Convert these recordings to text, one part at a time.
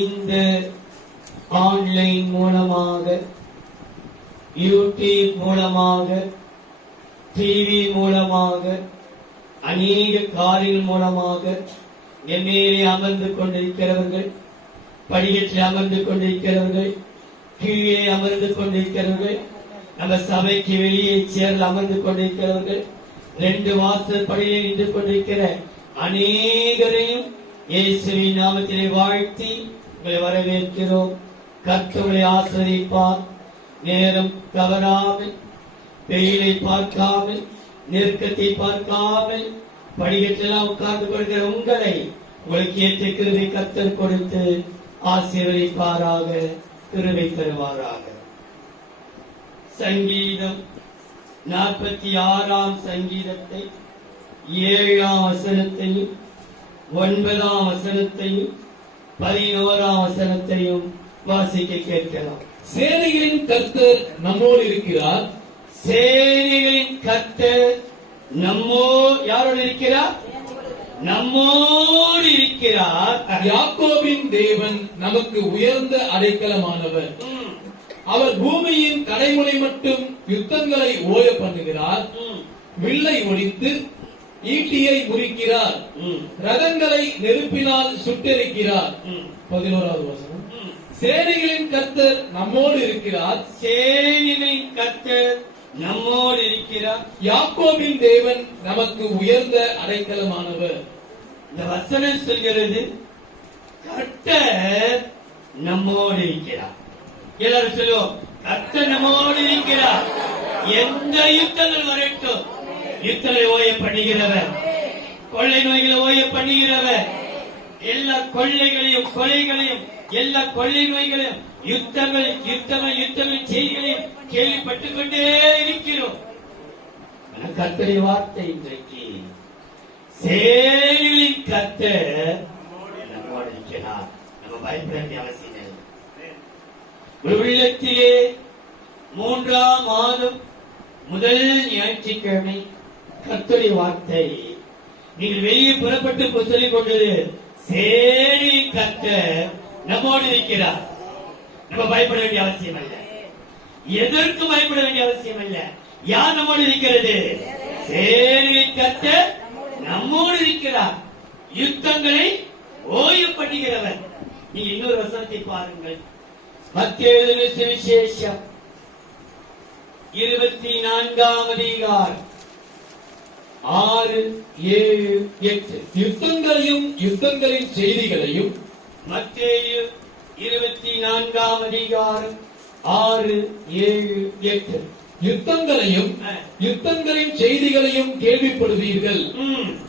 இந்த ஆன்லைன் மூலமாக, யூடியூப் மூலமாக, டிவி மூலமாக, அநேக காரியங்கள் மூலமாக எம்மேலே அமர்ந்து கொண்டிருக்கிறவர்கள், படிக்கட்டில் அமர்ந்து கொண்டிருக்கிறவர்கள், கீழே அமர்ந்து கொண்டிருக்கிறவர்கள், நம்ம சபைக்கு வெளியே சேர்ந்து அமர்ந்து கொண்டிருக்கிறவர்கள், 2 வாசல் படியில் நின்று கொண்டிருக்கிற அநேகரையும் இயேசுவின் நாமத்திலே வாழ்த்தி உங்களை வரவேற்கிறோம். கர்த்தர் உங்களை ஆசீர்வதிப்பார். நேரம் தவறாமல், வெயிலை பார்க்காமல், நெருக்கத்தை பார்க்காமல், படிக்கட்டெல்லாம் உட்கார்ந்து கொள்கிற உங்களை உங்களுக்கு ஏற்ற கிருபை கர்த்தர் கொடுத்து ஆசீர்வதிப்பாராக, கிருபை தருவாராக. சங்கீதம் 46ஆம் சங்கீதத்தை 7ஆம் வசனத்தையும் 9ஆம் வசனத்தையும் 11ஆம் வசனத்தையும் வாசிக்க கேட்கலாம். சேனைகளின் கர்த்தர் நம்மோடு இருக்கிறார். சேனைகளின் கர்த்தர் யாரோடு இருக்கிறார்? நம்மோடு இருக்கிறார். யாக்கோபின் தேவன் நமக்கு உயர்ந்த அடைக்கலமானவர். அவர் பூமியின் கடைமுறை மட்டும் யுத்தங்களை ஓய பண்ணுகிறார். வில்லை ஒடித்து ஈட்டியை முறிக்கிறார். ரதங்களை நெருப்பினால் சுட்டெரிக்கிறார். 11வது வசனம். சேனைகளின் கர்த்தர் நம்மோடு இருக்கிறார். சேனைகளின் கர்த்தர் நம்மோடு இருக்கிறார். யாக்கோபின் தேவன் நமக்கு உயர்ந்த அடைக்கலமானவர். இந்த வசனம் சொல்கிறது, கர்த்தர் நம்மோடு இருக்கிறார். எல்லாரும் சொல்லுவோம், கர்த்தர் நம்மோடு இருக்கிறார். எந்த யுத்தங்கள் வரட்டும், யுத்தங்களை ஓய பண்ணுகிறவர், கொள்ளை நோய்களை ஓய பண்ணுகிறவர், எல்லா கொள்ளைகளையும் கொலைகளையும் எல்லா கொள்ளை நோய்களையும் யுத்தங்களின் செய்திகளையும் கேள்விப்பட்டுக் கொண்டே இருக்கிறோம். கர்த்தருடைய வார்த்தை இன்றைக்கு, சேனைகளின் கர்த்தர் நம்மோடு இருக்கிறார். நம்ம பயப்பட வேண்டிய அவசியம் இல்லை. உள்ளத்திலே 3ஆம் மாதம் முதல் ஞாயிற்றுக்கிழமை கர்த்தருடைய வார்த்தை நீங்கள் வெளியே புறப்பட்டு சொல்லிக் கொண்டது, சேனைகளின் கர்த்தர் நம்மோடு இருக்கிறார். நம்ம பயப்பட வேண்டிய அவசியம் அல்ல. எதற்கு பயப்பட வேண்டிய அவசியம் அல்ல. யார் நம்மோடு இருக்கிறது? சேனைகளின் கர்த்தர் நம்மோடு இருக்கிறார். யுத்தங்களை ஓய பண்ணுகிறவர். நீங்க இன்னொரு வசனத்தை பாருங்கள். மத்தேயு சுவிசேஷம் 24ஆம் அதிகாரம் 6, 7, 8. யுத்தங்களையும் யுத்தங்களின் செய்திகளையும். மத்தேயு 24ஆம் அதிகாரம் 6, 7, 8. யுத்தங்களையும் யுத்தங்களின் செய்திகளையும் கேள்விப்படுவீர்கள்.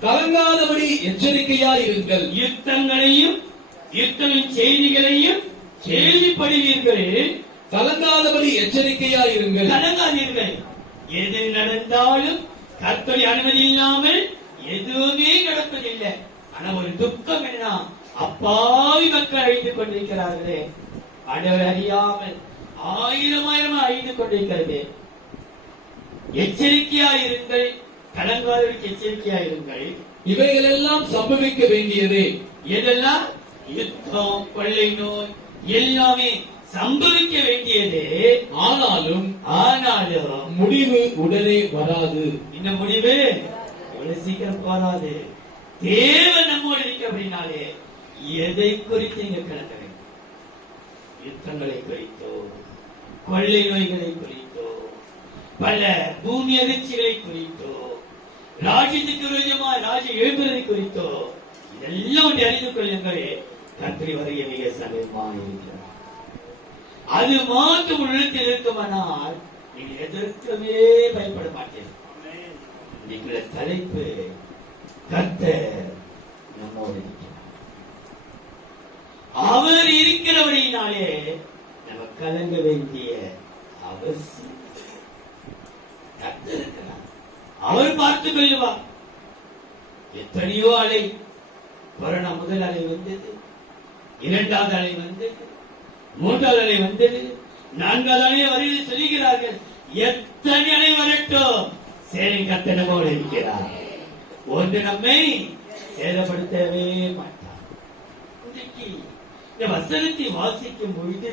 கலங்காதபடி எச்சரிக்கையாயிருங்கள். யுத்தங்களையும் யுத்தங்களின் செய்திகளையும் கேள்விப்படுவீர்கள். கலங்காதபடி எச்சரிக்கையாயிருங்கள். கலங்காதீர்கள். எது நடந்தாலும் கர்த்தருடைய அனுமதி இல்லாமல் எதுவுமே நடப்பதில்லை. ஆனா ஒரு துக்கம் என்ன, அப்பாவி மக்கள் அழிந்து கொண்டிருக்கிறார்களே, ஆண்டவர் அறியாமல் ஆயிரம் அழிந்து கொண்டிருக்கிறது. எச்சரிக்கையாயிருங்கள், கலங்காதவர்களுக்கு எச்சரிக்கையாயிருங்கள். இவைகள் எல்லாம் சம்பவிக்க வேண்டியதே. எதெல்லாம்? யுத்தம், கொள்ளை நோய் எல்லாமே சம்பவிக்க வேண்டியதே. ஆனாலும் முடிவு உடனே வராது. இந்த முடிவு எவ்வளவு சீக்கிரம் வராது. தேவன் நம்மோடு இருக்க அப்படின்னாலே எதை குறித்து நீங்க கலங்க வேண்டும்? யுத்தங்களை குறித்தோ, கொள்ளை நோய்களை குறித்தோ, பல பூமி அதிர்ச்சிகளை குறித்தோ, ராஜ்யத்துக்கு விரோதமா ராஜ்யம் எழுப்புவதை குறித்தோ, இதெல்லாம் ஒன்று அறிந்து கொள்ளுங்கள். கர்த்தர் வருகை மிக சமீபமாக இருக்கிறார். அது மாற்றம் உள்ளத்தில் இருக்குமானால் நீங்கள் எதற்குமே பயப்பட மாட்டீர்கள். நீங்கள தலைப்பு, கர்த்தர் நம்மோடு இருக்கிறார். அவர் இருக்கிறபடினாலே நம்ம கலங்க வேண்டிய அவசியம். கர்த்தர் இருக்கிறார், அவர் பார்த்துக் கொள்ளுவார். எத்தனையோ அலை, கொரோனா முதல் அலை வந்தது, 2வது அலை வந்தது, 3வது அலை வந்தது, 4வது அலை வருகிறது சொல்லுகிறார்கள். எத்தனை அலை வரட்டும், சேனை கர்த்தர் நம்மோடு இருக்கிறார். ஒன்று நம்மை சேதப்படுத்தவே மாட்டார். இன்றைக்கு இந்த வசனத்தை வாசிக்கும் பொழுது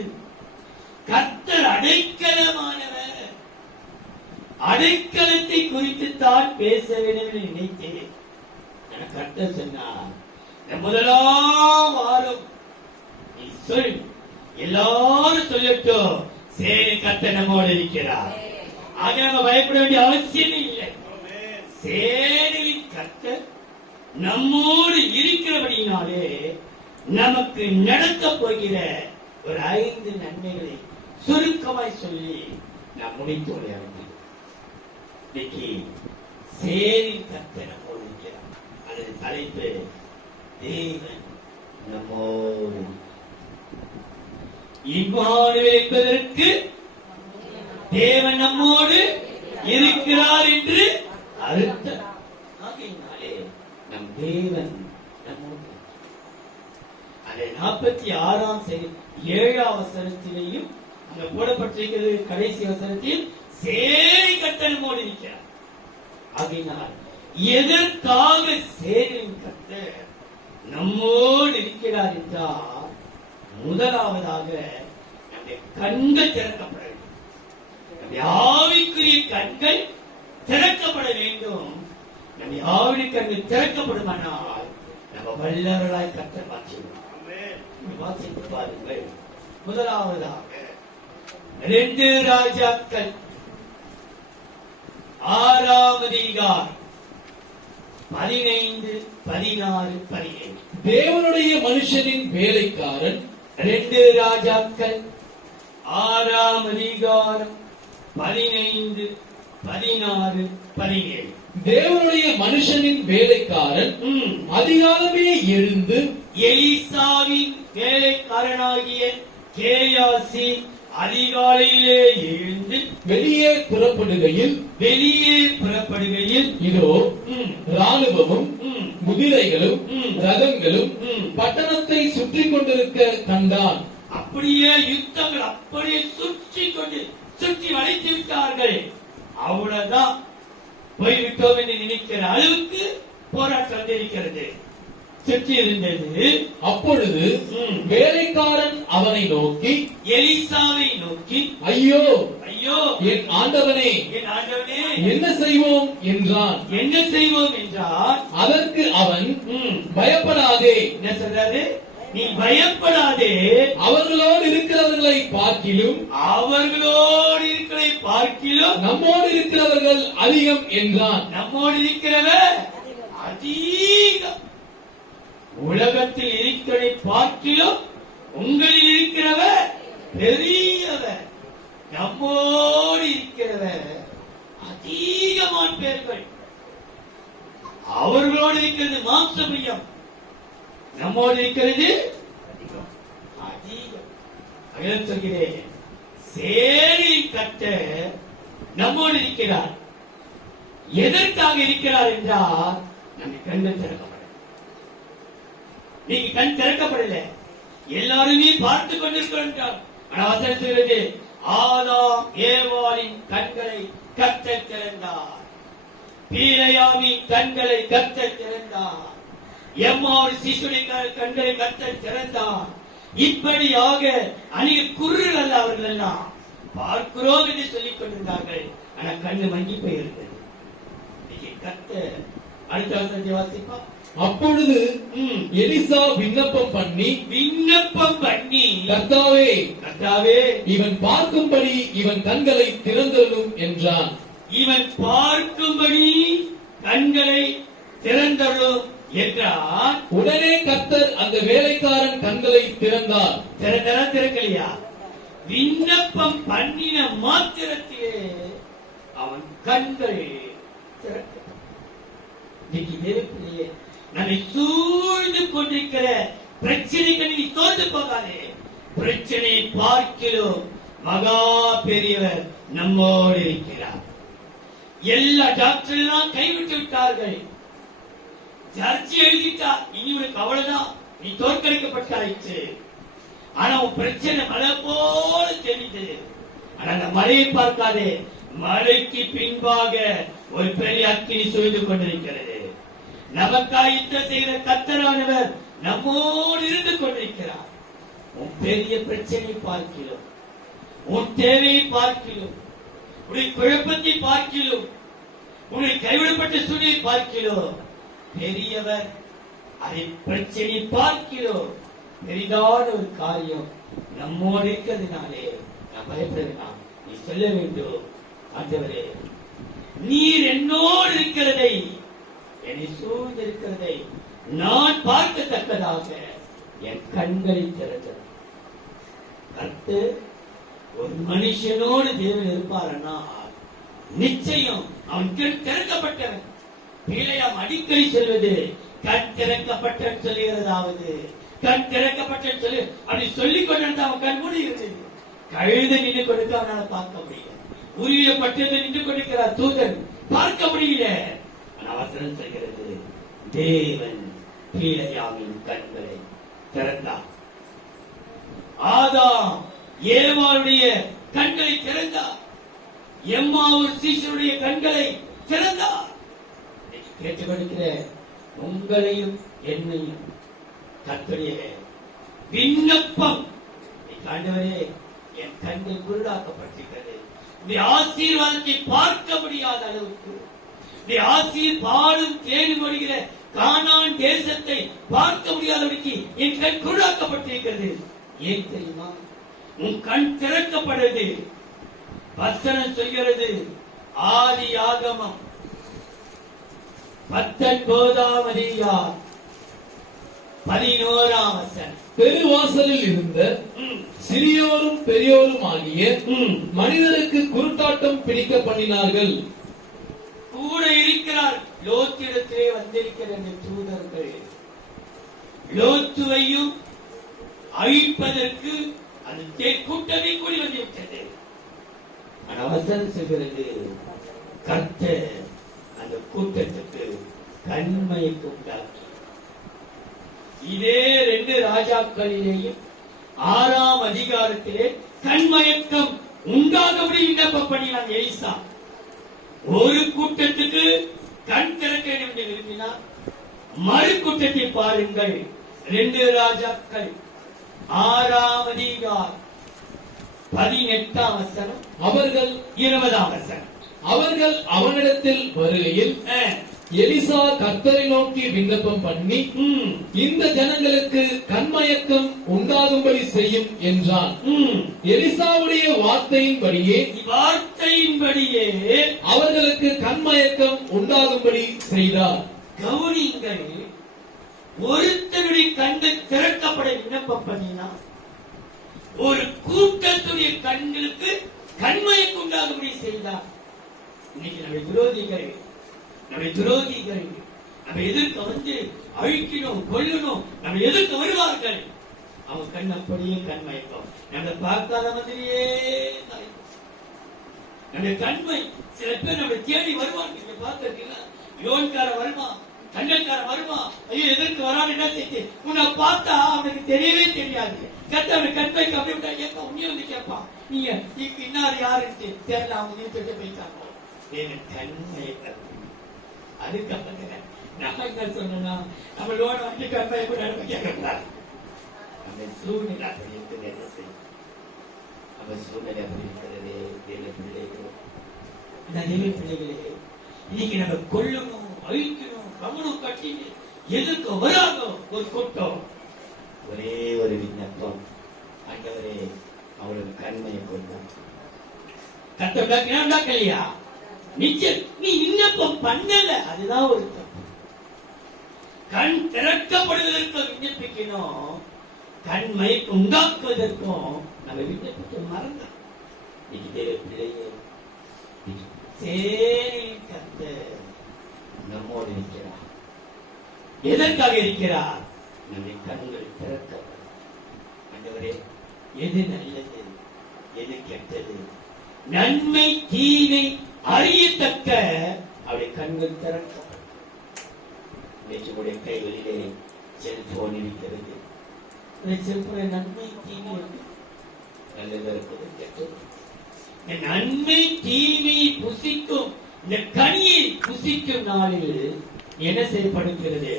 கர்த்தர் அடைக்கலமானவர், அடைக்கலத்தை குறித்து தான் பேச வேண்டும் என்று நினைத்தேன். கர்த்தர் சொன்னார், முதலாம் வாரம் நீ சொல், எல்லாரும் சொல்லட்டும், சரி கர்த்தர் நம்மோடு இருக்கிறார். ஆக நம்ம பயப்பட வேண்டிய அவசியம் இல்லை. சேனையின் கர்த்தர் நம்மோடு இருக்கிறபடினாலே நமக்கு நடக்க போகிற ஒரு 5 நன்மைகளை சுருக்கமாய் சொல்லி நான் முடித்து விளையாடுகிறேன். இன்னைக்கு சேரின் கர்த்தர் நம்மோடு இருக்கிறார். அல்லது தலைப்பு தேவன் நம்மோடு. இம்மானுவேல் என்பதற்கு தேவன் நம்மோடு இருக்கிறார் என்று அர்த்தம். ஆகையினாலே நம் தேவன் நம்மோடு. அதை 46 7 வசனத்திலேயும் அங்க போடப்பட்டிருக்கிறது. கடைசி வசனத்தில் சேனை கர்த்தர் நம்மோடு இருக்கிறார். ஆகையினால் எதற்காக சேனையின் கர்த்தர் நம்மோடு இருக்கிறார் என்றால், முதலாவதாக நம்முடைய கண்கள் திறக்கப்பட வேண்டும். நம்முடைய ஆவிக்குரிய கண்கள் திறக்கப்பட வேண்டும். நம்முடைய ஆவிக்குரிய கண்கள் திறக்கப்படுமானால் நம்ம வல்லவர்களாய் கர்த்தர் மாற்றிவிடுவார். வாசித்து பாருங்கள். முதலாவதாக 2 ராஜாக்கள் 6 அதிகாரம் 15, 16, 17. தேவனுடைய மனுஷனின் வேலைக்காரன் 2 ராஜாக்கள் 6 அதிகாரம் 15, 16, 17. தேவனுடைய மனுஷனின் வேலைக்காரன் அதிகாலமே எழுந்து எலிசாவின் வேலைக்காரனாகிய கேயாசி அதிகாலையிலே எழுந்து வெளியே புறப்படுகையில் இதோ ராணுவமும் குதிரைகளும் ரதங்களும் பட்டணத்தை சுற்றி கொண்டிருக்க கண்டான். அப்படியே யுத்தங்கள் அப்படியே சுற்றி வளைத்து விட்டார்கள். அவ்வளவுதான், போய்விட்டோம் என்று நினைக்கிற அளவுக்கு போராட்டம் இருக்கிறது, சுற்றி இருந்தது. அப்பொழுது வேலைக்காரன் அவனை நோக்கி, எலிசாவை நோக்கி, ஐயோ ஐயோ என் ஆண்டவனே, என் ஆண்டவனே, என்ன செய்வோம் என்றான். என்ன செய்வோம் என்றால், அதற்கு அவன், பயப்படாதே. என்ன சொல்றாரு? நீ பயப்படாதே, அவர்களோடு இருக்கிறவர்களை பார்க்கிலும் நம்மோடு இருக்கிறவர்கள் அதிகம் என்றான். நம்மோடு இருக்கிறவர் அதிகம். உலகத்தில் இருக்கிறதை பார்க்கிலும் உங்களில் இருக்கிறவர் பெரியவர். நம்மோடு இருக்கிறவர் அதிகமான பேர்கள். அவர்களோடு இருக்கிறது மாம்சபிரியம், நம்மோடு இருக்கிறது அதிகம். அதிகம் சொல்கிறேன். சேனை கர்த்தர் நம்மோடு இருக்கிறார். எதற்காக இருக்கிறார் என்றால், நம்ம கண்கள் திறக்கப்பட. நீங்க கண் திறக்கப்படல, எல்லாருமே பார்த்து கொண்டிருக்கிறோம். வசனம் சொல்கிறது, ஆதாம் ஏவாளின் கண்களை கர்த்தர் திறந்தார், பீலையாமின் கண்களை கர்த்தர் திறந்தார், எம்மாவோட சிசுடைய கண்களை கர்த்தர் திறந்தார். இப்படியாக அநேக குருகள் அல்ல அவர்கள் எல்லாம் பார்க்கிறோம் என்று சொல்லிக் கொண்டிருந்தார்கள். ஆனா கண்ணு மங்கி போயிருந்தது. கர்த்தர் அடுத்த வசனத்தை வாசிப்பா. அப்பொழுது எலிசா விண்ணப்பம் பண்ணி கர்த்தாவே இவன் பார்க்கும்படி இவன் கண்களை திறந்தருளும் என்றான். இவன் பார்க்கும்படி கண்களை திறந்தருளும் என்றான். உடனே கர்த்தர் அந்த வேலைக்காரன் கண்களை திறந்தார். திறக்கலையா? விண்ணப்பம் பண்ணின மாத்திரத்திலே அவன் கண்கள் திறக்க. நம்மை சூழ்ந்து கொண்டிருக்கிற பிரச்சனைகள் நீ தோர்ந்து போகாதே. பிரச்சனையை பார்க்கிறோம், மகா பெரியவர் நம்மோடு இருக்கிறார். எல்லா டாக்டர் எல்லாம் கைவிட்டு விட்டார்கள். சர்ச்சை எழுதிட்டார், இனி உனக்கு அவ்வளவுதான், நீ தோற்கடிக்கப்பட்டாயிற்று. ஆனா உன் பிரச்சனை மழை போல தெரியுது. ஆனா அந்த மழையை பார்க்காதே, மழைக்கு பின்பாக ஒரு பெரிய அக்கினி சுழிந்து கொண்டிருக்கிறது. நமக்காக யுத்தம் செய்கிற கர்த்தரானவர் நம்மோடு இருந்து கொண்டிருக்கிறார். உன் பெரிய பிரச்சனை பார்க்கிறோம், உன் தேவையை பார்க்கிறோம், உன்னை குழப்பத்தை பார்க்கிறோம், உன்னை கைவிடப்பட்ட சூழ்நிலை பார்க்கிறோம். பெரியவர் அதை பிரச்சனை பார்க்கிறோம். பெரிதான ஒரு காரியம் நம்மோடு இருக்கிறதுனாலே நான் பயப்படுகிறேன். நீ சொல்ல வேண்டும், ஆண்டவரே நீர் என்னோடு இருக்கிறதை, என்னை சூழ்ந்திருக்கிறதை நான் பார்க்கத்தக்கதாக என் கண்களை திறந்தது. கர்த்தர் ஒரு மனுஷனோடு தேவன் இருப்பாரன்னா நிச்சயம் அவன் கண் திறக்கப்பட்டவன். பிள்ளையாம் அடிக்கடி சொல்வது கண் திறக்கப்பட்ட சொல்லுகிறதாவது, கண் திறக்கப்பட்ட சொல்லி அப்படி சொல்லிக் கொண்டிருந்த அவன் கண் மூடி இருந்தது. கழுத நின்று கொடுக்க அவனால பார்க்க முடியல, உரியப்பட்டது நின்று கொடுக்கிறார் தூதன் பார்க்க முடியல. அவசரம் சொல்கிறது, தேவன் பிள்ளையாமின் கண்களை திறந்தார். ஆதாம் ஏவாளுடைய கண்களை திறந்தார். எம்மாவூர் சீஷருடைய கண்களை திறந்தார். கேட்டுக் கொடுக்கிற உங்களையும் என்னையும் கர்த்தருடைய விண்ணப்பம், ஆண்டவரே என் கண்கள் குருடாக்கப்பட்டிருக்கிறது, உடைய ஆசீர்வாதத்தை பார்க்க முடியாத அளவுக்கு, உடைய பாடும் தேடி வருகிற கானான் தேசத்தை பார்க்க முடியாதவருக்கு என் கண் குருடாக்கப்பட்டிருக்கிறது. ஏன் தெரியுமா? உன் கண் திறக்கப்படுது. வசனம் சொல்கிறது, ஆதி ஆகமம் 19ஆம் அதிகாரம் 11ஆம் வசனம். பெருவாசலில் இருந்த சிறியோரும் பெரியோரும் ஆகிய மனிதருக்கு குருட்டாட்டம் பிடிக்க பண்ணினார்கள். கூட இருக்கிறார் லோத்திடத்திலே வந்திருக்கிற இந்த தூதர்கள் லோத்துவையும் அழிப்பதற்கு அந்த கூட்டமே கூடி வந்துவிட்டது. அவசரம் சொல்கிறது, கர்த்தர் அந்த கூட்டத்துக்கு கண்மயக்கு உண்டாக்கி, இதே 2 ராஜாக்களிலேயும் 6ஆம் அதிகாரத்திலே கண்மயக்கம் உண்டாகபடி விண்ணப்பம் பண்ணினான் எலிசா. ஒரு கூட்டத்துக்கு கண் திறக்க வேண்டும் என்று விரும்பினார். மறு கூட்டத்தை பாருங்கள், 2 ராஜாக்கள் 6ஆம் அதிகாரம் 18ஆம் வசனம், அவர்கள் 20ஆம் வசனம். அவர்கள் அவனிடத்தில் வருகையில் எலிசா கர்த்தரை நோக்கி விண்ணப்பம் பண்ணி, இந்த ஜனங்களுக்கு கண்மயக்கம் உண்டாகும்படி செய்யும் என்றான். எலிசாவுடைய வார்த்தையின்படியே அவர்களுக்கு கண்மயக்கம் உண்டாகும்படி செய்தார். கவனிங்கள், ஒருத்தருடைய கண்கள் திறக்கப்பட விண்ணப்பம் பண்ணினா ஒரு கூட்டத்துடைய கண்களுக்கு கண்மயக்கம் உண்டாகும்படி செய்தார். இன்னைக்கு நம்முடைய துரோகிகள் நம்ம எதிர்க்க வந்து அழிக்கணும், கொல்லணும், நம்ம எதிர்க்க வருவார்கள். அவங்க கண் அப்படியே கண்மயக்கம். நம்மளை பார்க்காத மாதிரியே நம்முடைய கண்மை. சில பேர் நம்மளை தேடி வருவாங்க. நீங்க பார்த்திருக்கீங்களா? லோன்கார வருமா, கண்ணக்கார வருமா, ஐயோ எதிர்க்கு வரான்னு என்ன செய்து உன்னை பார்த்தா அவனுக்கு தெரியவே தெரியாது. கத்த அவனுக்கு கண்மைக்கு அப்படி விட்டா கேட்பா, உன்னையும் வந்து கேட்பான், நீங்க இன்னார் யாருன்னு தெரியல, அவங்க நீ போயிட்டு போயிட்டாங்க. கண்மயக்கம். அதுக்கப்புறம் நம்ம என்ன சொன்னா, நம்ம லோன் வந்து கண்மையை கூட கேட்கக்கூடாது. நம்ம சூழ்நிலை அப்படி இருக்குது, என்ன செய்யும்? நம்ம சூழ்நிலை அப்படி இருக்கிறது. நிறைய பிள்ளைகளே இன்னைக்கு நம்ம கொல்லணும், அழிக்கணும், கவனம் கட்டி எதுக்கு வராங்க ஒரு கூட்டம். ஒரே ஒரு விண்ணப்பம், ஆண்டவரே அவளுக்கு கண்மையை கொண்டான். கத்தலையா நிச்சயம் நீ விண்ணப்பம் பண்ணல, அதுதான் ஒரு தப்பு. கண் திறக்கப்படுவதற்கு விண்ணப்பிக்கணும், கண்மை உண்டாக்குவதற்கும் நம்ம விண்ணப்பிக்க மறந்தோம். இன்னைக்கு தேவ பிள்ளையே, கர்த்தர் நம்மோடு இருக்கிறார். எதற்காக இருக்கிறார்? நம்முடைய கண்கள் திறக்கப்படும். ஆண்டவரே, எது நல்லது, எது கெட்டது, நன்மை தீமை அறியத்தக்க அவருடைய கண்கள் திறக்கப்படும். உடைய கைகளிலே செல்போன் இருக்கிறது. செல்போன் நன்மை தீமை நல்லது இருக்குது, கெட்டது. நன்மை தீமையை புசிக்கும் இந்த கனியை புசிக்கும் நாளில் என்ன செய்யப்படுகிறது?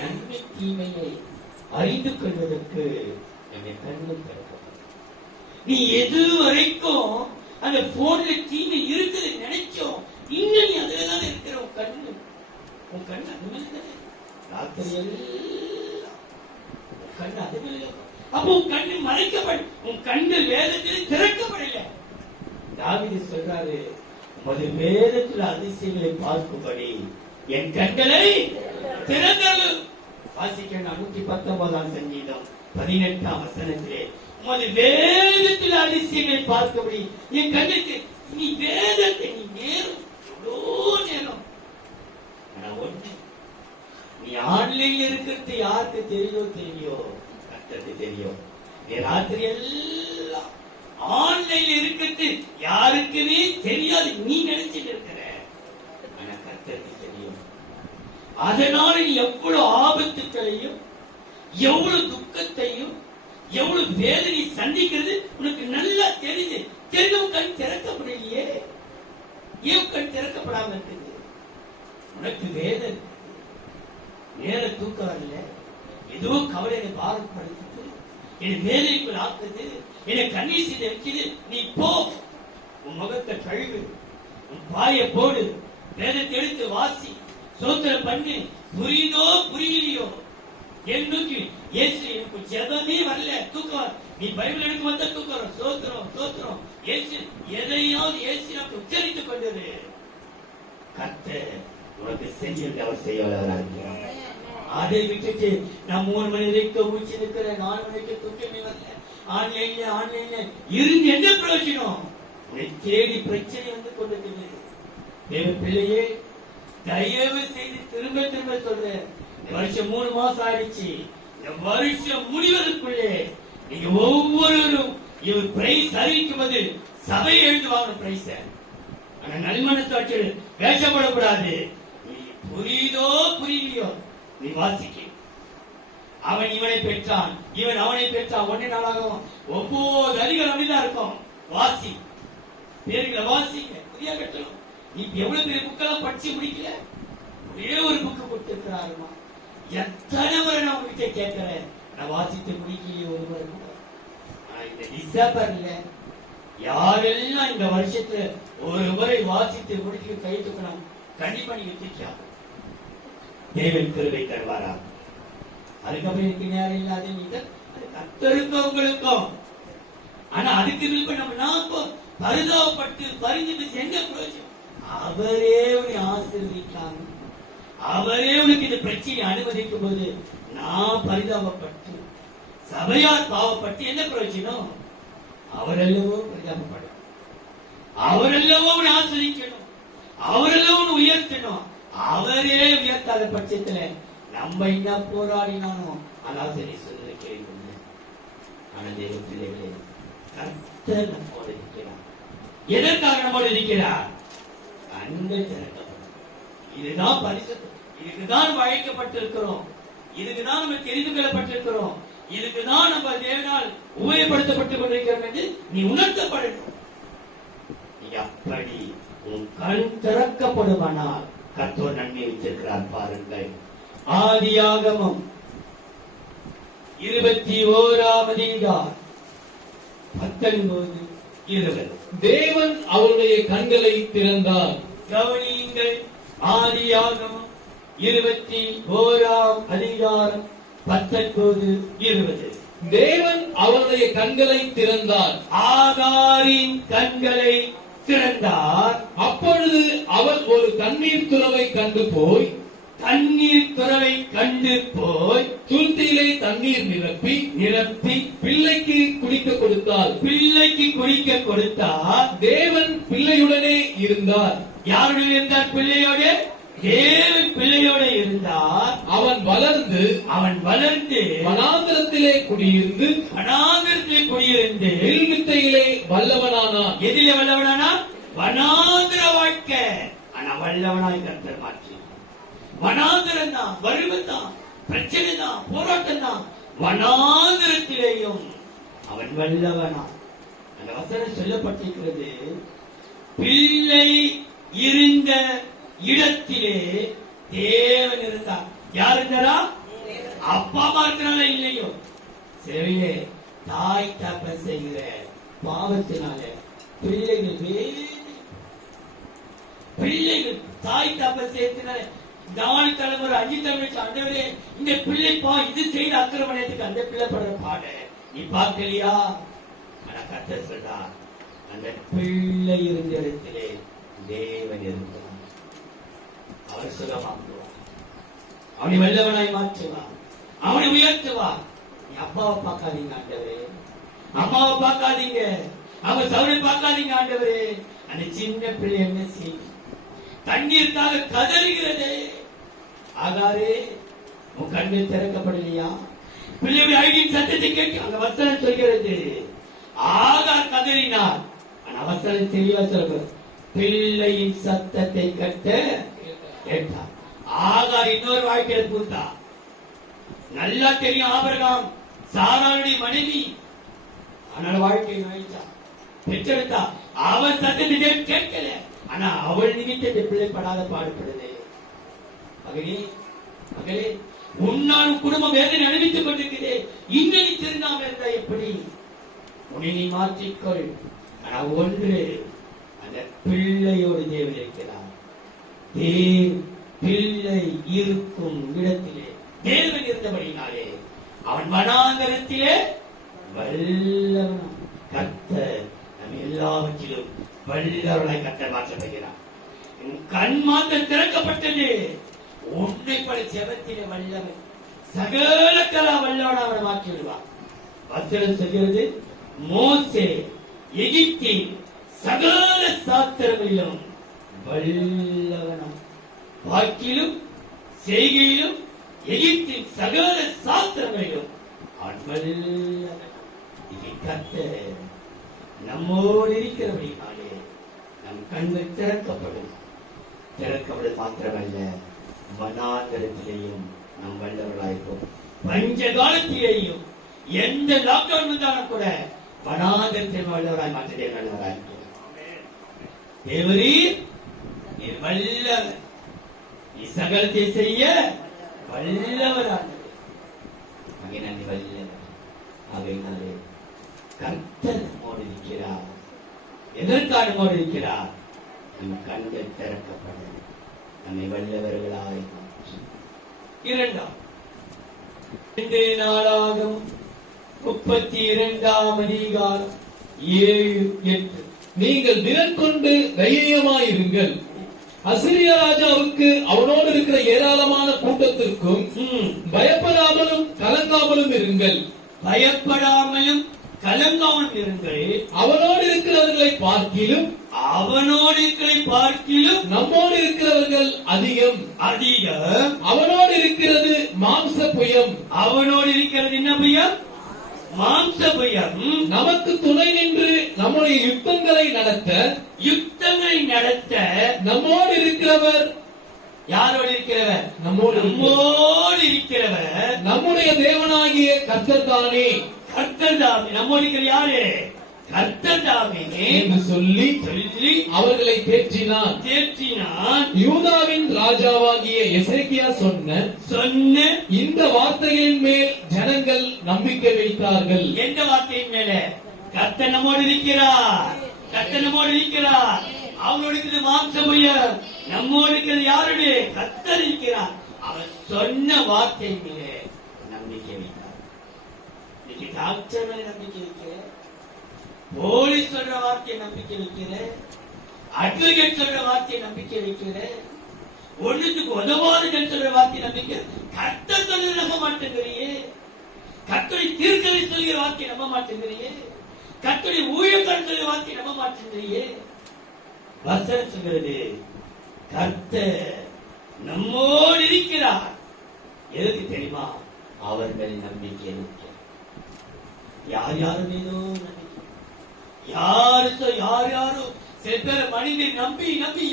நன்மை தீமையை அறிந்து கொள்வதற்கு என்னை கண்ணும் திறக்கப்படும். நீ எது வரைக்கும் அந்த போன்ல தீமை இருக்குது நினைச்சோம், இன்னும் நீ அதுலதான் இருக்கிற. உன் கண்ணு அது மேலதானே ராத்திரி எல்லாம் உன் கண்ணு அது மேல. அப்போ உன் கண்ணு மறைக்கப்படும், உன் கண்ணு வேதத்தில் திறக்கப்படல. தாவீது சொல்றாரு, உமது வேதத்தில் அதிசயங்களை பார்க்கும்படி என் கண்களை திறந்தருளும். வாசிக்க 119 சங்கீதம் 18 வசனத்திலே, உமது வேதத்தில் அதிசயங்களை பார்க்கும்படி என் கண்ணுக்கு. நீ வேதத்தை நீ நேரம் எவ்வளோ நேரம். ஆனா ஒண்ணு, நீ ஆன்லைன்ல இருக்கிறது யாருக்கு தெரியோ கர்த்தருக்கு தெரியும். நீ ராத்திரி எல்லாம் ஆன்லைன்ல இருக்கிறது யாருக்குமே தெரியாது, நீ நினைச்சிட்டு இருக்கிற. ஆனா கர்த்தருக்கு தெரியும். அதனால நீ எவ்வளவு ஆபத்துக்களையும் எவ்வளவு துக்கத்தையும் எவ்வளவு வேதனை சந்திக்கிறது உனக்கு நல்லா தெரியுது. தெரியும் கண் திறக்கப்படலையே. ஏன் கண் திறக்கப்படாம இருக்குது? உனக்கு வேதனை, நேர தூக்கம் வரல, ஏதோ கவலை என்னை பாரப்படுத்துது, என் வேலைக்குள் ஆக்குது, என்னை கண்ணீர் செய்து வைக்குது. நீ போ, உன் முகத்தை கழுவு, உன் பாய போடு, வேதத்தை எடுத்து வாசி, சோத்திரம் பண்ணு. புரியுதோ புரியலையோ என் நோக்கி இயேசு எனக்கு ஜெபமே வரல, தூக்கம். நீ பைபிள் எடுக்க வந்தா தூக்கம். சோத்திரம் சோத்திரம். இயேசு எதையாவது இயேசு நமக்கு உச்சரித்துக் கொண்டது. கர்த்தர் உனக்கு செஞ்சு அவர் செய்ய வராங்க. அதை விட்டுட்டு நான் 3 மணி வரைக்கும் மூச்சு இருக்கிற, 4 மணிக்கு தூக்கமே வரல, ஆன்லைன்ல இருந்து என்ன பிரயோஜனம்? உன்னை தேடி பிரச்சனை வந்து கொண்டிருக்கிறது. தேவ பிள்ளையே, தயவு செய்து திரும்ப திரும்ப சொல்றேன், இந்த வருஷம் 3 மாசம் ஆயிடுச்சு. இந்த வருஷம் முடிவதற்குள்ளே நீங்க ஒவ்வொருவரும் இவர் பிரைஸ் அறிவிக்கும் போது சபை எழுந்து வாங்கணும் பிரைஸ. ஆனா நல்மனசாட்சியோடு வேஷப்படக்கூடாது. நீ புரியுதோ புரியலையோ நீ வாசிக்க. அவன் இவனை பெற்றான், இவன் அவனை பெற்றான். 1 நாளாகவும் 9 அதிகள் அப்படிதான் இருக்கும். வாசி, பேர்களை வாசிங்க. புதிய கட்டணும். நீ எவ்வளவு பெரிய புக்கெல்லாம் படிச்சு முடிக்கல, ஒரே ஒரு புக்கு கொடுத்திருக்கிறாருமா. எத்தனை முறை நான் உங்ககிட்ட கேட்கிறேன், நான் வாசித்து முடிக்கலையே ஒரு முறை கூட. இந்த டிசம்பர்ல யாரெல்லாம் இந்த வருஷத்துல ஒரு முறை வாசித்து முடிக்க கை தூக்கணும், கண்டிப்பா நீங்க தூக்கியா தேவன் கிருபை தருவாரா. அதுக்கப்புறம் எனக்கு நேரம் இல்லாத நீங்க கர்த்தருக்கும் உங்களுக்கும். ஆனா அதுக்கு விருப்பம் நம்ம பரிதாபப்பட்டு பரிந்து என்ன பிரயோஜனம்? அவரே உன்னை ஆசீர்வதிக்காம, அவரே உனக்கு இந்த பிரச்சனை அனுமதிக்கும் போது நான் பரிதாபப்பட்டு சபையார் பாவப்பட்டு என்ன பிரயோஜனம்? அவரெல்லவோ பரிதாபப்படும், அவரெல்லவோ உன்னை ஆசீர்வதிக்கணும், அவரெல்லவோ உயர்த்தணும். அவரே உயர்த்தாத பட்சத்துல நம்ம என்ன போராடினாலும் அலாசனை சொல்ல கேள்வி. ஆனா தேவ பிள்ளைகளே, கர்த்தர் நம்மோடு இருக்கிறார். எதற்காக நம்மோடு இருக்கிறார்? கண்கள் திறக்கப்படும். இதுதான் பரிசுத்தம், இதுக்குதான் அழைக்கப்பட்டிருக்கிறோம், இதுக்குதான் நம்ம தெரிந்து கொள்ளப்பட்டிருக்கிறோம், இதுக்குதான் நம்ம தேவனால் உபயோகப்படுத்தப்பட்டுக் கொண்டிருக்கிறோம் என்று நீ உணர்த்தப்படணும். நீ அப்படி உன் கண் திறக்கப்படுமானால் கர்த்தர் நன்மை வச்சிருக்கிறார் பாருங்கள். ஆதியாகமம் 21 அதிகாரம் 19-20. தேவன் அவருடைய கண்களை திறந்தார். கவனியுங்கள், ஆதியாகமம் 21 அதிகாரம் 19-20. தேவன் அவருடைய கண்களை திறந்தார், ஆகாரின் கண்களை திறந்தார். அப்பொழுது அவர் ஒரு தண்ணீர் துறவை கண்டு போய் துருத்தியிலே தண்ணீர் நிரப்பி பிள்ளைக்கு குடிக்க கொடுத்தார். தேவன் பிள்ளையுடனே இருந்தார். யாருடன் இருந்தார்? பிள்ளையோடு. தேவன் பிள்ளையோடு இருந்தார். அவன் வளர்ந்து வனாந்திரத்திலே குடியிருந்து வில்வித்தையிலே வல்லவனானான். எதிலே வல்லவனானா? வனாந்திர வாழ்க்கை. ஆனா வல்லவனாய் கர்த்தர் மாற்றி. வனாந்திரம் தான், வறுமை தான், பிரச்சனை தான், போராட்டம் தான். வனாந்திரத்திலேயும் அவன் வல்லவனா. அந்த வசனம் சொல்லப்பட்டிருக்கிறது, பிள்ளை இருந்த இடத்திலே தேவன் இருந்தார். யார் இருந்தாரா? அப்பா அம்மா இருக்கிறாங்களோ இல்லையோ, சிலவே தாய் தகப்பன் செய்கிற பாவத்தினால பிள்ளைகள் தாய் தகப்பன் செய்யறதுனால 4 தலைமுறை 5 தலைமுறை ஆண்டவரே, இந்த பிள்ளை இது செய்த அக்கிரமணத்துக்கு அந்த பிள்ளை படுற பாடு நீ பார்க்கலையா? ஆனா கர்த்தர் சொல்றார், அந்த பிள்ளை இருந்த இடத்திலே தேவன் இருந்தார். அவர் சுகமாக்குவார், அவனை வல்லவனாய் மாற்றுவார், அவனை உயர்த்துவார். நீ அப்பாவை பார்க்காதீங்க ஆண்டவரே, அம்மாவை பார்க்காதீங்க, அவங்க சவுரை பார்க்காதீங்க ஆண்டவரே. அந்த சின்ன பிள்ளை என்ன செய்யும்? தண்ணீருக்காக கதறுகிறதே. ஆகாரே, உன் கண்ணில் திறக்கப்படலையா? பிள்ளையுடைய அழுகின் சத்தத்தை கேட்க அந்த வசனம் சொல்கிறது. ஆகார் கதறினார். அவசரம் தெளிவா சொல்ற, பிள்ளையின் சத்தத்தை கட்ட கேட்டார். ஆகார் இன்னொரு வாழ்க்கையில பூத்தா. நல்லா தெரியும், ஆபிரகாம் சாராளுடைய மனைவி. ஆனால் வாழ்க்கை நுழைச்சா, பெற்றெடுத்தா. அவன் சத்தத்தை கேட்கல, ஆனா அவள் நிமித்தத்தை பிள்ளைப்படாத பாடுபடுது. மகனே மகளே, உன்னாலும் குடும்பம் வேதனை அனுபவித்துக் கொண்டிருக்கிறே. இன்னும் திருநாம இருந்தா எப்படி? உன்னை நீ மாற்றிக்கொள். ஆனா ஒன்று, அந்த பிள்ளையோடு தேவன் இருக்கிறார். பிள்ளை இருக்கும் இடத்திலே தேவன் இருந்தபடினாலே அவன் வனாந்தரத்திலே வல்லவன். கர்த்தர் நம் எல்லாவற்றிலும் வல்லவனாய் கர்த்தர் மாற்றப்படுகிறார். கண் மாத்திரம் திறக்கப்பட்டது. உன்னை பல ஜெபத்திலே வல்லவன், சகல கலா வல்லவன் அவனை மாற்றி விடுவார். வசனம் சொல்கிறது, மோசே எகிப்தின் சகல சாஸ்திரங்களிலும் வல்லவனாம். வாக்கிலும் செய்கையிலும் எகிப்தின் சகல சாஸ்திரங்களிலும் அவன் வல்லவனாம். இது கர்த்தர் நம்மோடு இருக்கிறபடினாலே நம் கண்கள் திறக்கப்படும். திறக்கப்படும் மாத்திரமல்ல, வனாந்தரத்திலேயும் நாம் வல்லவர்களாயிருப்போம். பஞ்ச காலத்திலேயும் எந்த லாக்டவுன் வந்தாலும் கூட வனாந்தரத்தில் வல்லவராய் மாற்றதே நல்லவராயிருப்போம். தேவரீர் நீ வல்லவர், நீ சகலத்தை செய்ய வல்லவரானவர். நன்றி வல்லவர். அவையினாலே கர்த்தர் நம்மோடு இருக்கிறார். எதற்காக நம்மோடு இருக்கிறார்? நம் கண்கள் திறக்கப்பட நம்மை வல்லவர்களாய் மாற்றும். 2 நாளாகும் 32ஆம் அதிகாரம் 7-8. நீங்கள் தினம் கொண்டு தைரியமாயிருங்கள். அசிரியா ராஜாவுக்கு அவனோடு இருக்கிற ஏராளமான கூட்டத்திற்கும் பயப்படாமலும் கலங்காமலும் இருங்கள். பயப்படாமலும் கலங்காமலும் இருங்கள். அவனோடு இருக்கிறவர்களை பார்க்கிலும் நம்மோடு இருக்கிறவர்கள் அதிகம். அவனோடு இருக்கிறது மாம்ச புயம். அவனோடு இருக்கிறது என்ன புயம்? மாம்ச புயம். நமக்கு துணை நின்று நம்முடைய யுத்தங்களை நடத்த நம்மோடு இருக்கிறவர். யாரோடு இருக்கிறவர்? நம்மோடு இருக்கிறவர் நம்முடைய தேவனாகிய கர்த்தர் தானே. கர்த்தர் தாமே. நம்மோடு இருக்கிற யாரு? கர்த்தர் தாமே என்று சொல்லி அவர்களை தேற்றினான். யூதாவின் ராஜாவாகிய எசேக்கியா சொன்ன இந்த வார்த்தைகளின் மேல் ஜனங்கள் நம்பிக்கை வைத்தார்கள். எந்த வார்த்தையின் மேல? கர்த்தர் நம்மோடு இருக்கிறார். கர்த்தர் நம்மோடு இருக்கிறார். அவனோடு இருக்கிறது மாம்சமுயம். நம்மோடு இருக்கிறது யாருடைய? கர்த்தர் இருக்கிறார். அவர் சொன்ன வார்த்தை மேலே நம்பிக்கை வைத்தார். இன்னைக்கு டாக்டர் மேல நம்பிக்கை வைக்கிற, போலீஸ் சொல்ற வார்த்தையை நம்பிக்கை வைக்கிற, அட்வொகேட் சொல்ற வார்த்தையை நம்பிக்கை வைக்கிற, ஒண்ணுத்துக்கு உதவாதுன்னு சொல்ற வார்த்தையை நம்பிக்கை. கர்த்தர் சொல்றது நம்ப மாட்டேங்கிறியே. கர்த்தரை தீர்க்கதை சொல்கிற வார்த்தையை நம்ப மாட்டேங்கிறியே. கர்த்தரை ஊழியக்காரன் சொல்கிற வார்த்தையை நம்ப மாட்டேங்கிறியே. வசனம் சொல்கிறது, கர்த்தர் நம்மோடு இருக்கிறார். எதுக்கு தெரியுமா? அவர்கள் நம்பிக்கை இருக்கிறார். யார் யாரு மீதோ நம்பிக்கை. யாரு சில பேர் மனிதன் நம்பி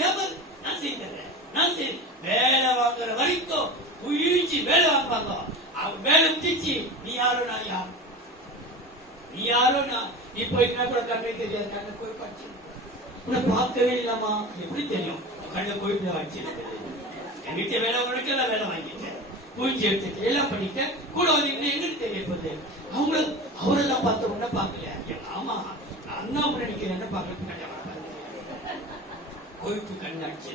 எவர் நான் செய்தேன் வேலை வாங்குற வரைக்கும் உயிரிச்சு வேலை வாங்குவாங்க. அவன் வேலை முடிச்சு நீ யாரோ நான் யார், நீ யாரோ நான். நீ போயிட்டா கூட கண்ணை தெரியாது. கண்ணை போய் படிச்சு உன்னை பார்க்கவே இல்லாமா எப்படி தெரியும்? கண்ணை போயிட்டு வச்சிருக்கேன். என்கிட்ட வேலை உனக்கு எல்லாம் வேலை வாங்கிட்டேன். பூஞ்சி எடுத்துட்டு எல்லாம் பண்ணிட்டேன். கூட வந்து எங்களுக்கு தெரிய போகுது. அவரெல்லாம் பார்த்த உடனே பார்க்கல. ஆமா நான் அண்ணா நினைக்கிறேன், என்ன பார்க்கல, கொழுப்பு கண்ணாட்சி.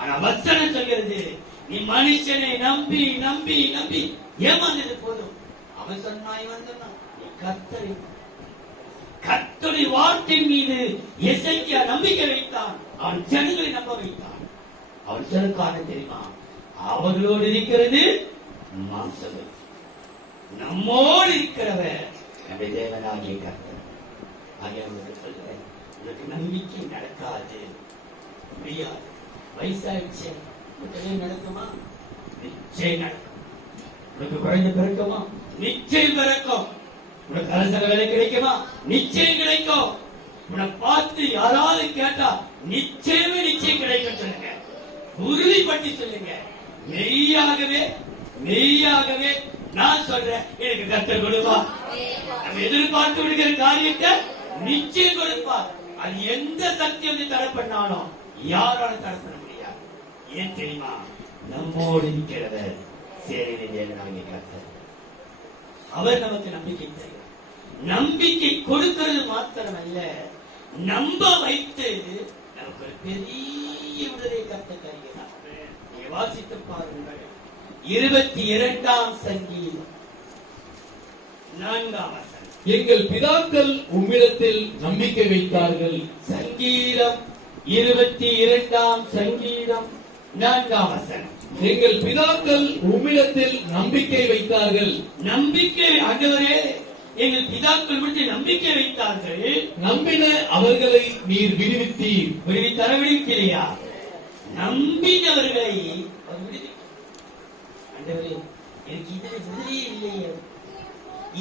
ஆனா வசனம் சொல்கிறது, நீ மனுஷனை நம்பி நம்பி நம்பி ஏமாந்தது போதும். அவன் சொன்னான், இவன் சொன்னான், நீ கர்த்தருடைய வார்த்தை மீது எசேக்கியா நம்பிக்கை வைத்தான். அவன் ஜனங்களை நம்ப வைத்தான். அவன் ஜனக்கான தெரியுமா, அவர்களோடு இருக்கிறது மாம்சம், நம்மோடு இருக்கிறவர் நம்முடைய தேவனாகிய கர்த்தர். ஆகியவர்களுக்கு சொல்றேன், உனக்கு நம்பிக்கை நடக்காது, முடியாது. வயசாயிடுச்சு, நடக்குமா? நிச்சயம் நடக்கும். உனக்கு குழந்தை பிறக்குமா? நிச்சயம் பிறக்கும். உனக்கு அரச வேலை கிடைக்குமா? நிச்சயம் கிடைக்கும். உன்னை பார்த்து யாராவது கேட்டா நிச்சயமே நிச்சயம் கிடைக்கும் சொல்லுங்க, உறுதிப்பட்டு சொல்லுங்க. மெய்யாகவே மெய்யாகவே நான் சொல்றேன், எனக்கு கர்த்தர் கொடுப்பா. நம்ம எதிர்பார்த்து விடுகிற காரியத்தை நிச்சயம் கொடுப்பார். அது எந்த சக்தி வந்து தடை பண்ணாலும் யாராலும் தடை பண்ண முடியாது. ஏன் தெரியுமா? நம்மோடு இருக்கிறவர் சேனையின் தேவனாகிய கர்த்தர். அவர் நமக்கு நம்பிக்கை தருகிறார். நம்பிக்கை கொடுக்கிறது மாத்திரமல்ல, நம்ப வைத்து நமக்கு ஒரு பெரிய விடுதலை கர்த்தர் தருகிறார். நீங்க வாசித்து பாருங்கள். 22ஆம் சங்கீதம் 4ஆம் வசனம். எங்கள் பிதாக்கள் உம்மிடத்தில் நம்பிக்கை வைத்தார்கள். சங்கீதம் 22ஆம் சங்கீதம் 4ஆம் வசனம். எங்கள் பிதாக்கள் உம்மிடத்தில் நம்பிக்கை வைத்தார்கள். நம்பிக்கை, ஆண்டவரே எங்கள் பிதாக்கள் மீது நம்பிக்கை வைத்தார்கள். நம்பின அவர்களை நீர் விடுவித்தீர். விடுவித்தர விடுவிக்கலையா? நம்பினவர்களை அவர் விடுவித்தார். ஆண்டவரே எனக்கு இதுல விடுதலை இல்லையே,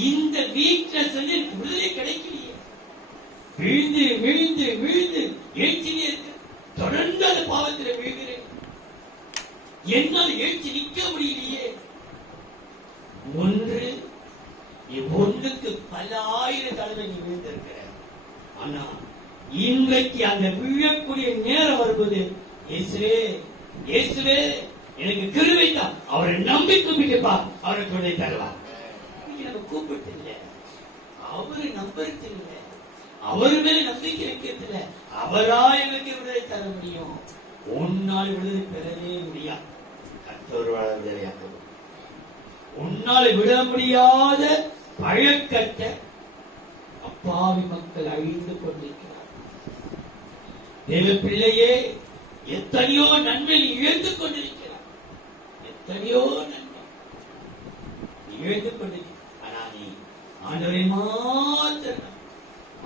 இந்த வீக்னஸ் வந்து எனக்கு விடுதலை கிடைக்கலையே, விழுந்து விழுந்து விழுந்து எழுச்சிலே இருக்கு, தொடர்ந்து அந்த பாவத்தில் விழுகிறேன், என்னால் எழுச்சி நிற்க முடியலையே. ஒன்றுக்கு பல ஆயிரம் தடவை நீ விழுந்திருக்கிற. ஆனா இன்றைக்கு அந்த விழக்கூடிய நேரம் வரும்போது, இயேசுவே இயேசுவே எனக்கு கிருபை தான், அவரை நம்பி கூப்பிட்டுப்பா, அவரை துணை தரலாம். நம்ம கூப்பிட்டு இல்லை, அவரு நம்புறது இல்லை, அவரு மேல நம்பிக்கை வைக்கிறது இல்லை. அவரா எனக்கு விடுதலை தர முடியும். உன்னால் விடுதலை பெறவே முடியாது. உன்னால் விட முடியாத பழக்கத்தை அப்பாவி மக்கள் அழிந்து கொண்டிருக்கிறார். தேவ பிள்ளையே, எத்தனையோ நன்மை நீ இழந்து கொண்டிருக்கிறார். எத்தனையோ நன்மை நீ இழந்து கொண்டிருக்கிறார். ஆனா நீ ஆண்டவரை மாத்திரம்,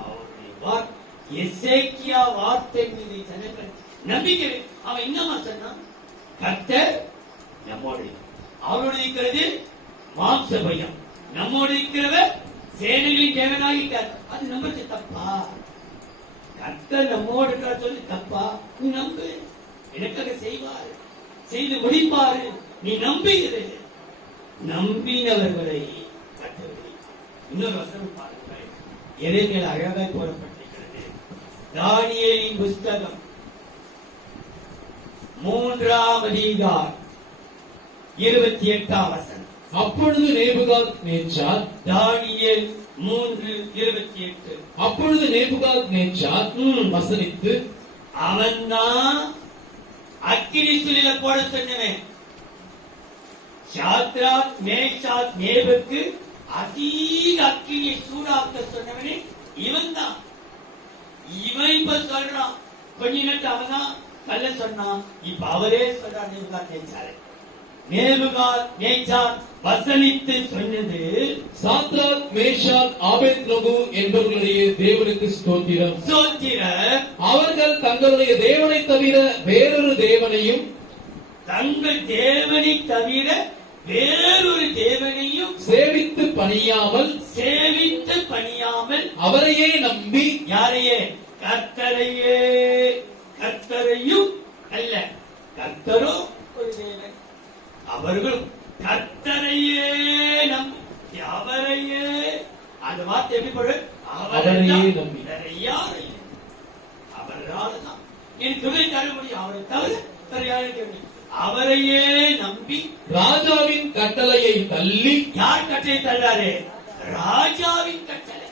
அவருடைய எசேக்கியா வார்த்தை மீது ஜனங்கள் நம்பிக்கை. அவன் என்னமா சொன்னான்? கர்த்தர் நம்மோடு, அவரோடு இருக்கிறது மாம்ச பயம், நம்மோடு இருக்கிறவர் சேனைகளின் தேவனாகிட்டார். அது நம்புறது தப்பா? கர்த்தர் நம்மோடு இருக்கிறார் சொல்லி தப்பா? நீ நம்பு, எனக்காக செய்வார், செய்து முடிப்பாரு. நீ நம்புகிறது. நம்பினவர்களை கர்த்தர். இன்னொரு வசனம் பாருங்கள், எரேமியாவில் அழகாய் போடப்பட்டிருக்கிறது. தானியேலின் புஸ்தகம் 3ஆம் அதிகாரம் 28ஆம் வசனம். அப்பொழுது நேபுகாத்நேச்சார், தானியேல் 3:28. அப்பொழுது நேபுகாத்நேச்சார் வசனித்து, அவன்தான் அக்கினி சூழல போட சொன்னவன். சாத்ராக் மேஷாக் நேபுக்கு அதிக அக்கினியை சூடாக்க சொன்னவனே இவன் தான். இவன் இப்ப சொல்றான், கொஞ்ச நேரத்தை அவன் தான் கல்ல சொன்னான். இப்ப அவரே சொல்றான், நேபுகாத்நேச்சார். நேபுகாத்நேச்சார் வசனித்து சொன்னது, சாத்ராக் மேஷாக் ஆபேத்நேகோ என்பவர்களுடைய தேவனுக்கு ஸ்தோத்திரம். ஸ்தோத்திரம். அவர்கள் தங்களுடைய தேவனை தவிர வேறொரு தேவனையும், தங்கள் தேவனை தவிர வேறொரு தேவனையும் சேவித்து பணியாமல் அவரையே நம்பி, யாரையே? கர்த்தரையே. கர்த்தரையும் அல்ல, கர்த்தரும் ஒரு தேவன், அவர்களும் கர்த்தரையே நம்பி, அவரையே. அந்த வார்த்தை எப்படி போடு? அவரையே நம்பி. யாரையும் அவரால் தான் எனக்கு துணை தர முடியும். அவரை தவிர வேற யாரையும். அவரையே நம்பி ராஜாவின் கட்டளையை தள்ளி. யார் கட்டளை தள்ளாரு? ராஜாவின் கட்டளை.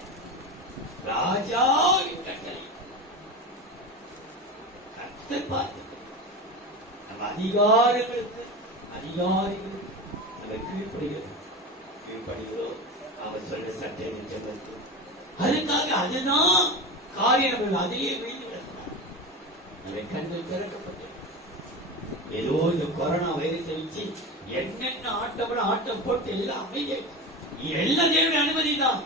ராஜாவின் கட்டளை கர்த்தர் பார்த்து நம்ம அதிகாரிகளுக்கு நம்ம கீழ்ப்படுகிறோம். அவர் சொல்ற சட்டை நிஜமத்து. அதுக்காக அதுதான் காரியம். நம்ம அதையே விழுந்து விடலாம். நம்ம கண்கள் திறக்கப்பட்டு ஏதோ இந்த கொரோனா வைரஸை வச்சு என்னென்ன ஆட்டம் போட்டு எல்லாம் அமைதி. எல்லாம் தேவையான அனுமதிதான்.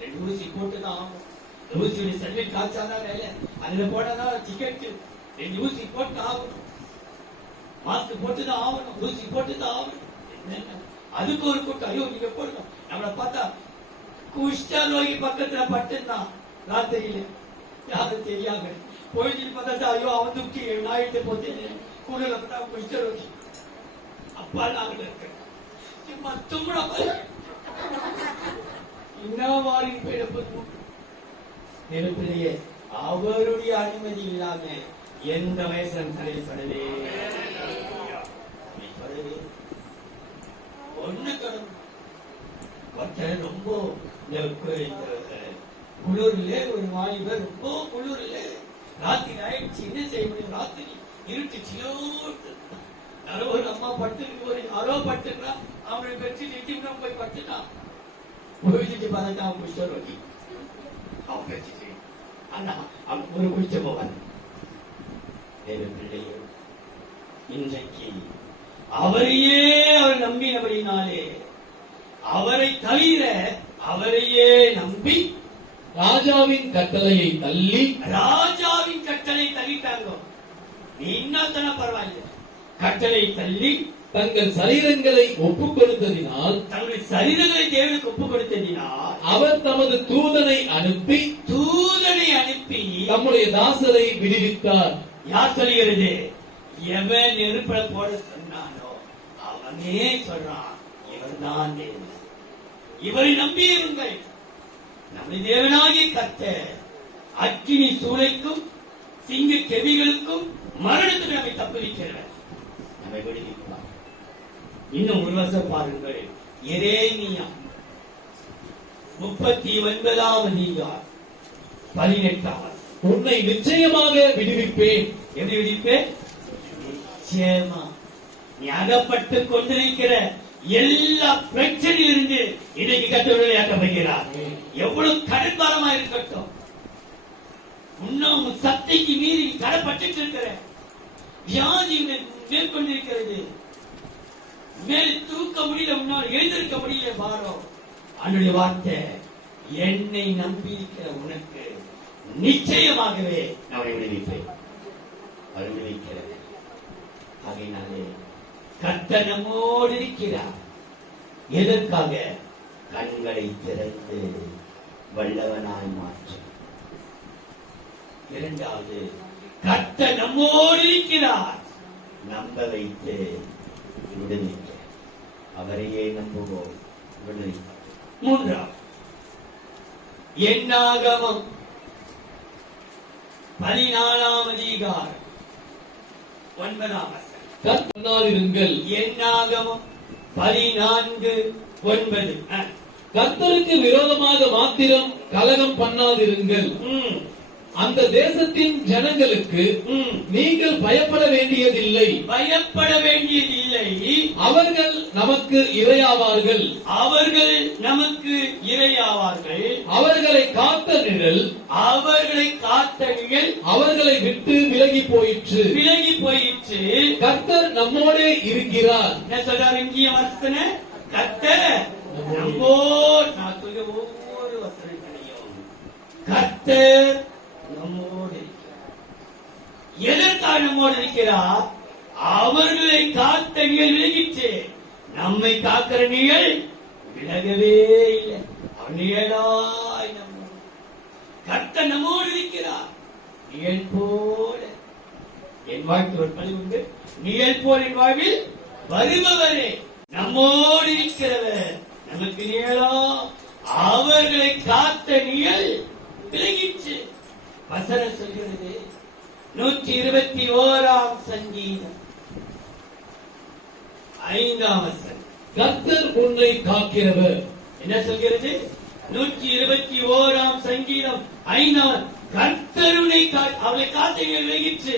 2 ஊசி போட்டுதான் ஆகும். ஊசியுடைய செல்வி காய்ச்சாதான் வேலை. அதுல போட்டாதான் டிக்கெட். 2 ஊசி போட்டு ஆகணும். மாஸ்க் போட்டுதான் ஆகணும். ஊசி போட்டுதான் ஆகணும். அதுக்கு ஒரு கூட்டம். ஐயோ நீங்க போடணும். நம்மளை பார்த்தா குஷ்டரோகி பக்கத்துல பட்டுதான் ராத்திரியில யாரும் தெரியாம பொழுது பார்த்தா ஐயோ அவன் துக்கி நாயிட்டு போச்சு குளிர பார்த்தா குஷ்டரோகி. அப்பா நாங்கள் இருக்க நெருப்பிலேயே அவருடைய அனுமதி இல்லாம எந்த வயசும் தலைப்படவே ஒண்ணு கடவுள் ரொம்ப குளிர்ல ஒரு வாலிபர் ரொம்ப குளிர்ல ராத்திரி ஆயிடுச்சு. என்ன செய்ய முடியும்? ராத்திரி இருட்டுச்சியோ. யாரோ ஒரு அம்மா படுத்துருக்கு. ஒரு யாரோ படுத்துக்கிறான். அவனை பெற்று நிறுத்தி போய் படுத்துட்டான். போயிட்டு பார்த்தா அவன் குஷ்டரோகி. அவன் பெற்றுட்டு ஆனா அவன் ஒரு குளிச்ச போவான். பிள்ளையோ இன்றைக்கு அவரையே அவர் நம்பினபடினாலே அவரை தவிர அவரையே நம்பி ராஜாவின் கட்டளையை தள்ளி. ராஜாவின் கட்டளை தள்ளிட்டாங்க. நீ இன்னத்தான பரவாயில்லை. கட்டளை தள்ளி தங்கள் சரீரங்களை ஒப்புக் கொடுத்ததினால் தங்கள் சரீரங்களை தேவனுக்கு ஒப்புக் கொடுத்ததினால் அவர் தமது தூதனை அனுப்பி தம்முடைய தாசரை விடுவித்தார். யார் சொல்லுகிறது? எவன் நெருப்பட போட சொன்னானோ அவனே சொல்றான் இவர்தான் தேவன். இவரை நம்பியிருங்கள். நம்முடைய தேவனாகிய கர்த்தர் அக்கினி சூளைக்கும் சிங்க கெவிகளுக்கும் மரணத்துக்கு நம்மை தப்புவிக்கிறவர். நம்மை விடுவிப்பார். இன்னும் ஒரு வருஷம் பாருங்கள். எரேமியா 39ஆம் அதிகாரம் 18ஆம். உன்னை நிச்சயமாக விடுவிப்பேன். எப்படி விடுவிப்பேன்? நிச்சயமா. நீ அகப்பட்டு கொண்டிருக்கிற எல்லா பிரச்சனையிலிருந்து இன்னைக்கு கர்த்தர் ஆக்கப்படுகிறார். எவ்வளவு கடன்பாரமா இருக்கட்டும். இன்னும் சக்திக்கு மீறி கடப்பட்டு இருக்கிற வியாதி மேற்கொண்டிருக்கிறது. மேல் தூக்க முடியல. முன்னால் எழுந்திருக்க முடியல. பாரம் அவனுடைய வார்த்தை என்னை நம்பி இருக்கிற உனக்கு நிச்சயமாகவே நான் விடுவிப்பேன். விடுவிக்கிறது. ஆகையினாலே கர்த்தர் நம்மோடு இருக்கிறார். எதற்காக? கண்களை திறந்து வல்லவனாய் மாற்றும். இரண்டாவது, கர்த்தர் நம்மோடு இருக்கிறார். நம்ப வைத்து விடுவிக்க. அவரையே நம்புவோம். விடுவிக்க. மூன்றாவது, என்னாகமம் 14ஆம் அதிகாரம் 9ஆம் வசனம். கர்த்தருங்கள். என்னாகமம் 14:9. கர்த்தருக்கு விரோதமாக மாத்திரம் கலகம் பண்ணாதிருங்கள். அந்த தேசத்தின் ஜனங்களுக்கு நீங்கள் பயப்பட வேண்டியதில்லை. பயப்பட வேண்டியதில்லை. அவர்கள் நமக்கு இரையாவார்கள். அவர்கள் நமக்கு இரையாவார்கள். அவர்களை காத்த நிழல் அவர்களை விட்டு விலகி போயிற்று. கர்த்தர் நம்மோடே இருக்கிறார். என்ன சொல்றாரு இங்கே வசன? கர்த்தர் நம்மோடு. நான் சொல்ற ஒவ்வொரு வசனங்களையும் கர்த்தர் நம்மோடு இருக்கிறார். எதற்காக நம்மோடு இருக்கிறார்? அவர்களை காத்த நிழல் விலகிச்சு. நம்மை காக்கிற நிழல் விலகவே இல்லை. அவன் நிழலாய் நம்ம கர்த்தர் நம்மோடு இருக்கிறார். நிழல் போல என் வாழ்க்கை ஒரு பணி உண்டு. நிழல் போல் என் வாழ்வில் வருபவரே நம்மோடு இருக்கிறவர். நமக்கு நிழலா? அவர்களை காத்த நிழல் விலகிச்சு. வசனம் சொல்கிறது 121 சங்கீதம் 5ஆம் வசனம். கர்த்தர் உன்னை காக்கிறவர். என்ன சொல்கிறது? 121 சங்கீதம் 5ஆம். கர்த்தருனை அவளை காத்து விலகிற்று.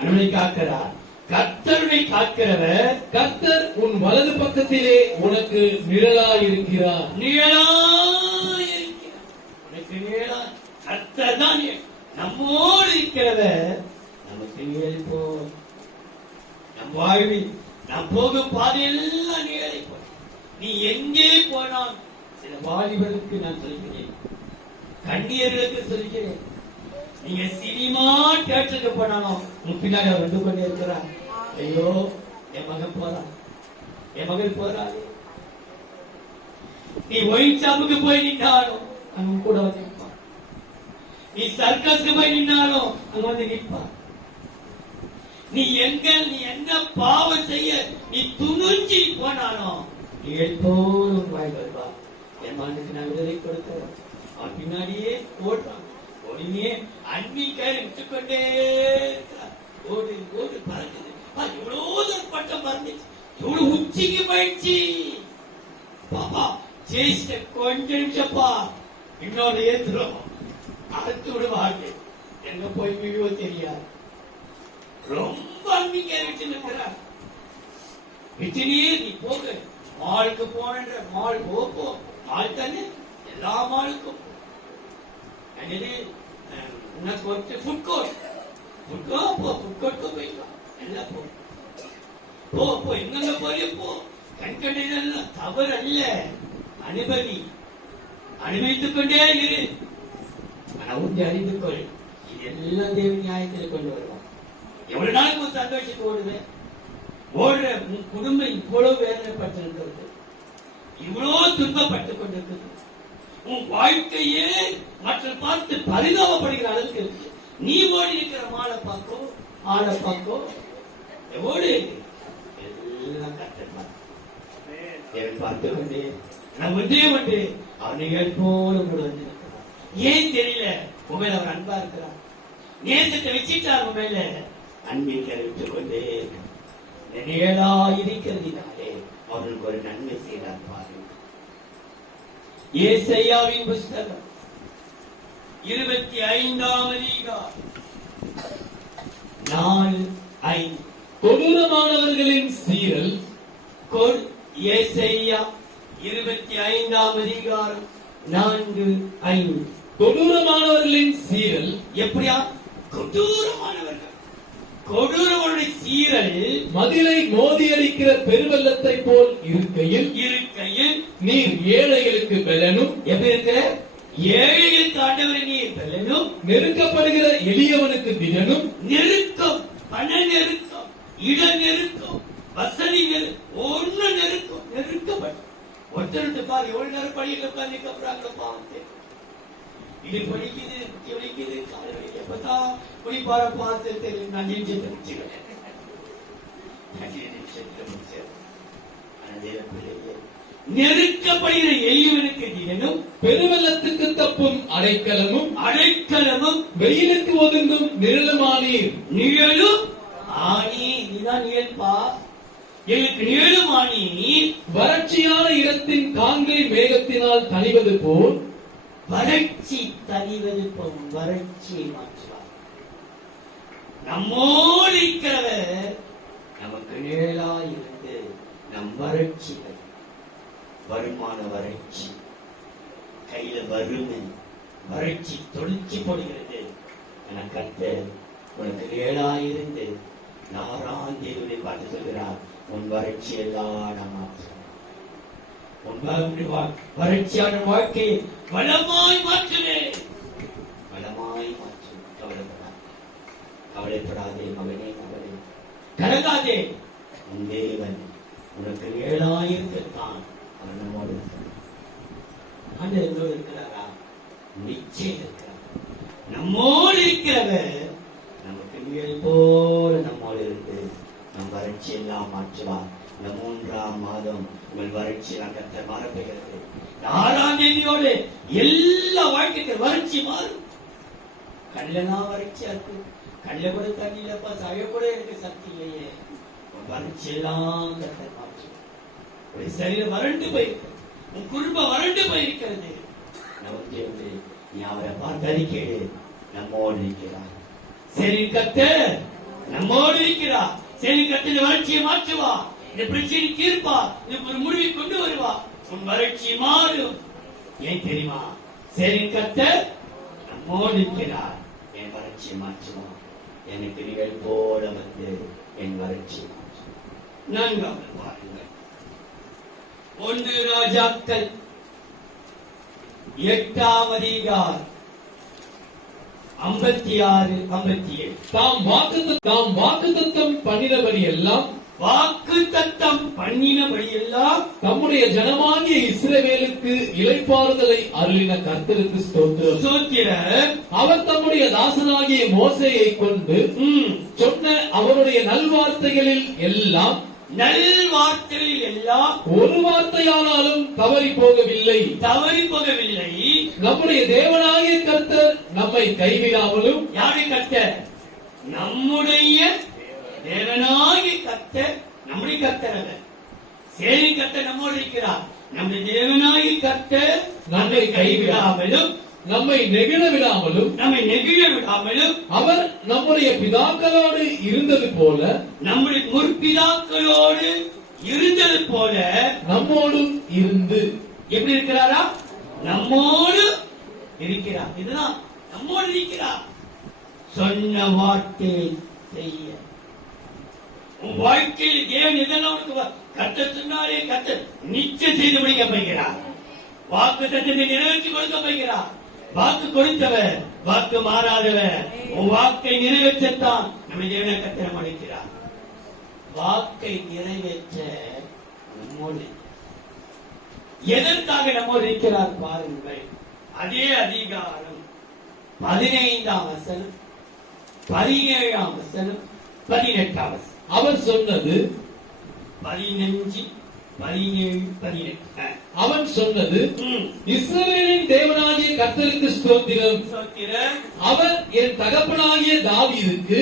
அவனை காக்கிறார். கர்த்தருனை காக்கிறவர். கர்த்தர் உன் வலது பக்கத்திலே உனக்கு நிழலாயிருக்கிறார். நிழலாயிருக்கிறார். உனக்கு நிழலா கர்த்தர் தான் நம்மோடு இருக்கிறவர். நமக்கு நிழல் போ. நம் வாழ்வில் நாம் போகும் பாதையெல்லாம் நிழலை போ. நீ எங்கே போனால் சில வாலிபருக்கு நான் சொல்கிறேன், கண்ணியர்களுக்கு சொல்கிறேன், நீங்க சினிமா தியேட்டருக்கு போனாலும் உங்க பின்னாடி அவர் வந்து கொண்டே இருக்கிறார். ஐயோ என் மகன் போறான், என் மகள் போறாரு. நீ ஒயின் ஷாப்புக்கு போய் நின்னாலும் அங்க கூட வந்து நிற்பான். நீ சர்க்கஸ்க்கு போய் நின்னாலும் அங்க வந்து நிற்பான். நீ என்ன பாவம் செய்ய நீ துணிஞ்சி போனாலும் நீ எப்போதும் வாய் வருவா. என் மகனுக்கு நான் விடுதலை கொடுக்கிறேன். அவன் பின்னாடியே ஓடுறான். ஓடினே அண்ணி கயிறு விட்டுக்கொண்டே இருக்கிறார். ஓடு ஓடு பறக்குது. எவ்வளவு பட்டம் பறந்துச்சு, எவ்வளவு உச்சிக்கு போயிடுச்சு. பாப்பா ஜெயிச்சிட்ட கொஞ்ச நிமிஷப்பா, இன்னொரு ஏத்துறோம் அறுத்து விடுவாங்க. எங்க போய் விழுவோ தெரியாது. ரொம்ப அண்ணி கயிறு விட்டு நிற்கிறார். விட்டுனே நீ போக. மாலுக்கு போன மால் போ. மால் தானே, எல்லா மாலுக்கும் உனக்கு ஒரு ஃபுட் கோர்ட் போயிடலாம். எல்லாம் போ எங்க போய் போ. கண்கண்டெல்லாம் தவறு அல்ல, அனுபவித்துக் கொண்டே இரு. உண்டி அறிந்து கொள். இதெல்லாம் தேவ நியாயத்தில் கொண்டு வருவான். எவ்வளவு நாளுக்கு ஒரு சந்தோஷத்துக்கு ஓடுவேன். ஓடுற உன் குடும்பம் இவ்வளவு வேதனைப்பட்டிருக்கிறது, இவ்வளவு துன்பப்பட்டுக் கொண்டிருக்கிறது. உன் வாழ்க்கையே மற்ற பார்த்து பரிதாபப்படுகிற அளவுக்கு இருக்கு. நீ ஓடி இருக்கிற மாலை பார்க்கோ, ஆளை பார்க்கோ, ஓடு. எல்லாம் கஷ்டமா பார்த்து கொண்டே நான் ஒன்றே அவனை போல கூட வந்து ஏன் தெரியல. உண்மையில அவர் அன்பா இருக்கிறார். நேசத்தை வச்சிட்டார். உண்மையில அன்பில் கருவிட்டுக் கொண்டே நிழலா இருக்கிறதினாலே அவர்களுக்கு ஒரு நன்மை செய்தார். பாருங்க, ஏசாயாவின் புஸ்தகம் 25ஆம் அதிகாரம் 4:5. கொடூரமானவர்களின் சீரல். ஏசாயா 25ஆம் அதிகாரம் 4:5. கொடூரமானவர்களின் சீரல். எப்படியா? கொடூரமானவர்களுடைய சீரல் மதிலை மோதியடிக்கிற பெருவெள்ளத்தை போல் இருக்கையில் நீர் ஏழைகளுக்கு பலனும். எப்படி இருக்கிற? ஏழைகளுக்கு ஆண்டவரை நீர் பலனும், நெருக்கப்படுகிற எளியவனுக்கு திடனும். நெருக்கம், பண நெருக்கம், இட நெருக்கம், வசதி ஒண்ணு நெருக்கம், நெருக்கப்பட்ட ஒருத்தருக்கு பாரு எவ்வளவு நேரம் படிக்க உட்கார்ந்து பாவத்தை. இது படிக்குது, வலிக்குது, காலை வலிக்கு. எப்பதான் குளிப்பார பார்த்து தெரியும். நான் நிமிஷத்தை முடிச்சுக்கிறேன். நெருக்கப்படுகிற எளியவனுக்கு திடனும், பெருவெள்ளத்துக்கு தப்பும் அடைக்கலமும், வெயிலுக்கு ஒதுங்கும் நிழலுமானீர். நிழலும் ஆணி. நீதான் நிழல்பா. எங்களுக்கு நிழலும் ஆணி. வறட்சியான இடத்தின் காங்கை மேகத்தினால் தணிவது போல். வறட்சி தணிவது போல் வறட்சியை மாற்றுவார். நம்மோடு இருக்கிறவர் நமக்கு நிழலாயிருந்து நம் வறட்சிகள், வருமான வறட்சி, கையில வறுமை, வறட்சி தொழிற்சி போடுகிறது. எனக்கு உனக்கு நிழலாயிருந்து 6ஆம் தேதியை பார்த்து சொல்கிறார், உன் வறட்சி எல்லாம் மாற்ற, வறட்சியான வாழ்க்கையை வளமாய் மாற்றுவேன். வளமாய் மாற்று. கவலைப்படாதே மகனே, மகளே, கலங்காதே. உன் தேவன் உனக்கு நிழலாயிருக்கத்தான் அவர் நம்மோடு இருக்கிறாரா? நிச்சயம் இருக்கிறார். நம்மோடு இருக்கிறவர் நமக்கு நிழல் போல நம்மோடு இருக்கு. நம் வறட்சி எல்லாம் மாற்றுவார். இந்த 3ஆம் மாதம் உங்கள் வறட்சி கர்த்தர் மாறப்போகிறது. 6ஆம் தேதியோடு எல்லா வாழ்க்கைக்கு வறட்சி மாறும். கண்ணெல்லாம் வறட்சியா இருக்கு, கல்ல கூட தண்ணி இல்லப்பா, சாய கூட எனக்கு சக்தி இல்லையே. உன் வறட்சியெல்லாம் கர்த்தர் மாற்றுவார். உன் சரீரம் வறண்டு போயிருக்கிறது, உன் குடும்பம் வறண்டு போயிருக்கிறது. நமக்கு நீ அவரை பார்த்து அறிக்கையிடு, நம்மோடு இருக்கிறார். சரி கர்த்தர் நம்மோடு இருக்கிறார். சரி கர்த்தர் வறட்சியை மாற்றுவா, இந்த பிரச்சனை தீர்ப்பா, இதுக்கு ஒரு முடிவை கொண்டு வருவா. உன் வறட்சி மாறும். ஏன் தெரியுமா? சரி கர்த்தர் நம்மோடு இருக்கிறார், என் வறட்சியை மாற்றுவா. எனக்கு நிகழ் போல வந்து என் வறட்சி மாற்றும். நான்காவது பாருங்கள், 1 ராஜாக்கள் 8ஆம் அதிகாரம் 56, 57. தாம் வாக்குத்தத்தம் பண்ணினபடி எல்லாம் தம்முடைய ஜனமாகிய இஸ்ரவேலுக்கு இளைப்பாறுதலை அருளின கர்த்தருக்கு ஸ்தோத்திரம். அவர் தம்முடைய தாசனாகிய மோசேயை கொண்டு சொன்ன அவருடைய நல்வார்த்தைகளில் எல்லாம் ஒரு வார்த்தையானாலும் தவறி போகவில்லை. நம்முடைய தேவனாகிய கர்த்தர் நம்மை கைவிடாமலும். யாரை கர்த்தர்? நம்முடைய தேவனாகிய கர்த்தர். நம்முடைய கர்த்தர் அல்ல, சேரி கர்த்தர் நம்மோடு இருக்கிறார். நம்முடைய தேவனாகிய கர்த்தர் நம்மை கைவிடாமலும் நம்மை நெகிழ விடாமலும் அவர் நம்முடைய பிதாக்களோடு இருந்தது போல, நம்முடைய முற்பிதாக்களோடு இருந்தது போல நம்மோடும் இருந்து. எப்படி இருக்கிறாரா? நம்மோடு இருக்கிறார். இதுதான் நம்மோடு இருக்கிறார். சொன்ன வார்த்தை செய்ய உன் வாழ்க்கையில் தேவன் எதெல்லாம் கர்த்தர் சொன்னாரே, கர்த்தர் நிச்சயம் செய்து முடிக்க போகிறார். வாக்கு தத்தத்தை நிறைவேற்றி கொடுக்க போகிறார். வாக்கு கொடுத்தவர், வாக்கு மாறாதவர். உன் வாக்கை நிறைவேற்றத்தான் நம்ம தேவனை கர்த்தர் அழைக்கிறார். வாக்கை நிறைவேற்ற நம்மோடு, எதற்காக நம்மோடு இருக்கிறார் பாருங்கள். அதே அதிகாரம் 15ஆம் வசனம், 17ஆம் வசனம், 18ஆம் வசனம். அவர் சொன்னது 15, 17, 18. அவன் சொன்னது, இஸ்ரவேலின் தேவனாகிய கர்த்தருக்கு ஸ்தோத்திரம். அவர் என் தகப்பனாகிய தாவீதுக்கு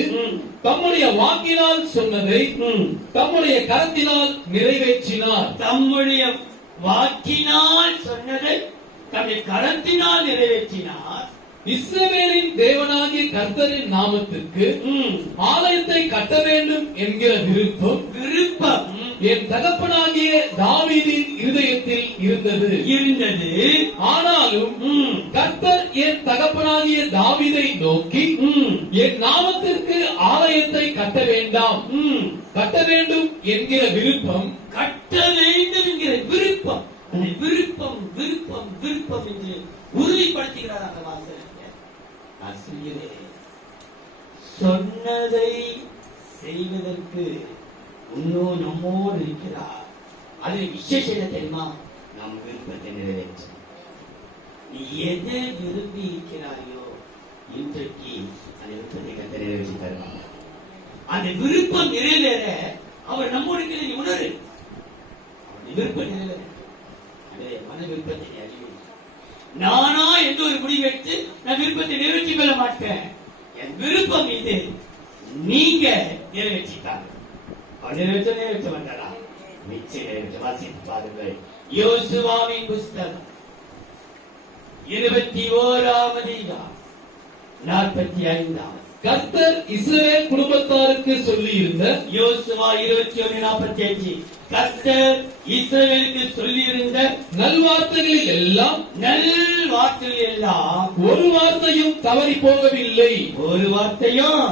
தம்முடைய வாக்கினால் சொன்னதை தம்முடைய கரத்தினால் நிறைவேற்றினார். தம்முடைய வாக்கினால் சொன்னதை தம்முடைய கரத்தினால் நிறைவேற்றினார். இஸ்ரவேலின் தேவனாகிய கர்த்தரின் நாமத்திற்கு ஆலயத்தை கட்ட வேண்டும் என்கிற விருப்பம் என் தகப்பனாகிய தாவீதின் இருதயத்தில் இருந்தது. ஆனாலும் கர்த்தர் என் தகப்பனாகிய தாவீதை நோக்கி, என் நாமத்திற்கு ஆலயத்தை கட்ட வேண்டாம், கட்ட வேண்டும் என்கிற விருப்பம், கட்ட வேண்டும் என்கிற விருப்பம், விருப்பம் விருப்பம் விருப்பம் என்று உறுதிப்படுத்துகிறார் அந்த வாசகர். சொன்னதை செய்வதற்கு இன்னும் நம்மோடு இருக்கிறார். அது விசேஷம் என்ன தெரியுமா? நம் விருப்பத்தை நிறைவேற்ற. நீ எதை விரும்பி இருக்கிறாயோ இன்றைக்கு அந்த விருப்பத்தை கத்த நிறைவேற்றி தருவாங்க. அந்த விருப்பம் நிறைவேற அவர் நம்மோடு இருக்கிற நீ உணரு. விருப்பம் நிறைவேற மன விருப்பத்தை அறிவு. நானா எந்த ஒரு முடிவு எடுத்து நான் விருப்பத்தை நிறைவேற்றிக் கொள்ள மாட்டேன். என் விருப்பம் இது, நீங்க நிறைவேற்றிட்டாங்க. நிறைவேற்ற வந்தாரா? நிச்சயம் நிறைவேற்ற. வாசித்து பாருங்கள், யோசுவாவின் புஸ்தகம் 21ஆம் அதிகாரம் 45ஆம். கர்த்தர் இஸ்ரவேல் குடும்பத்தாருக்கு சொல்லி இருந்த, யோசுவா 21:45. கர்த்தர் இஸ்ரவேலுக்கு சொல்லி இருந்த நல்வார்த்தைகளில் எல்லாம் ஒரு வார்த்தையும் தவறி போகவில்லை. ஒரு வார்த்தையும்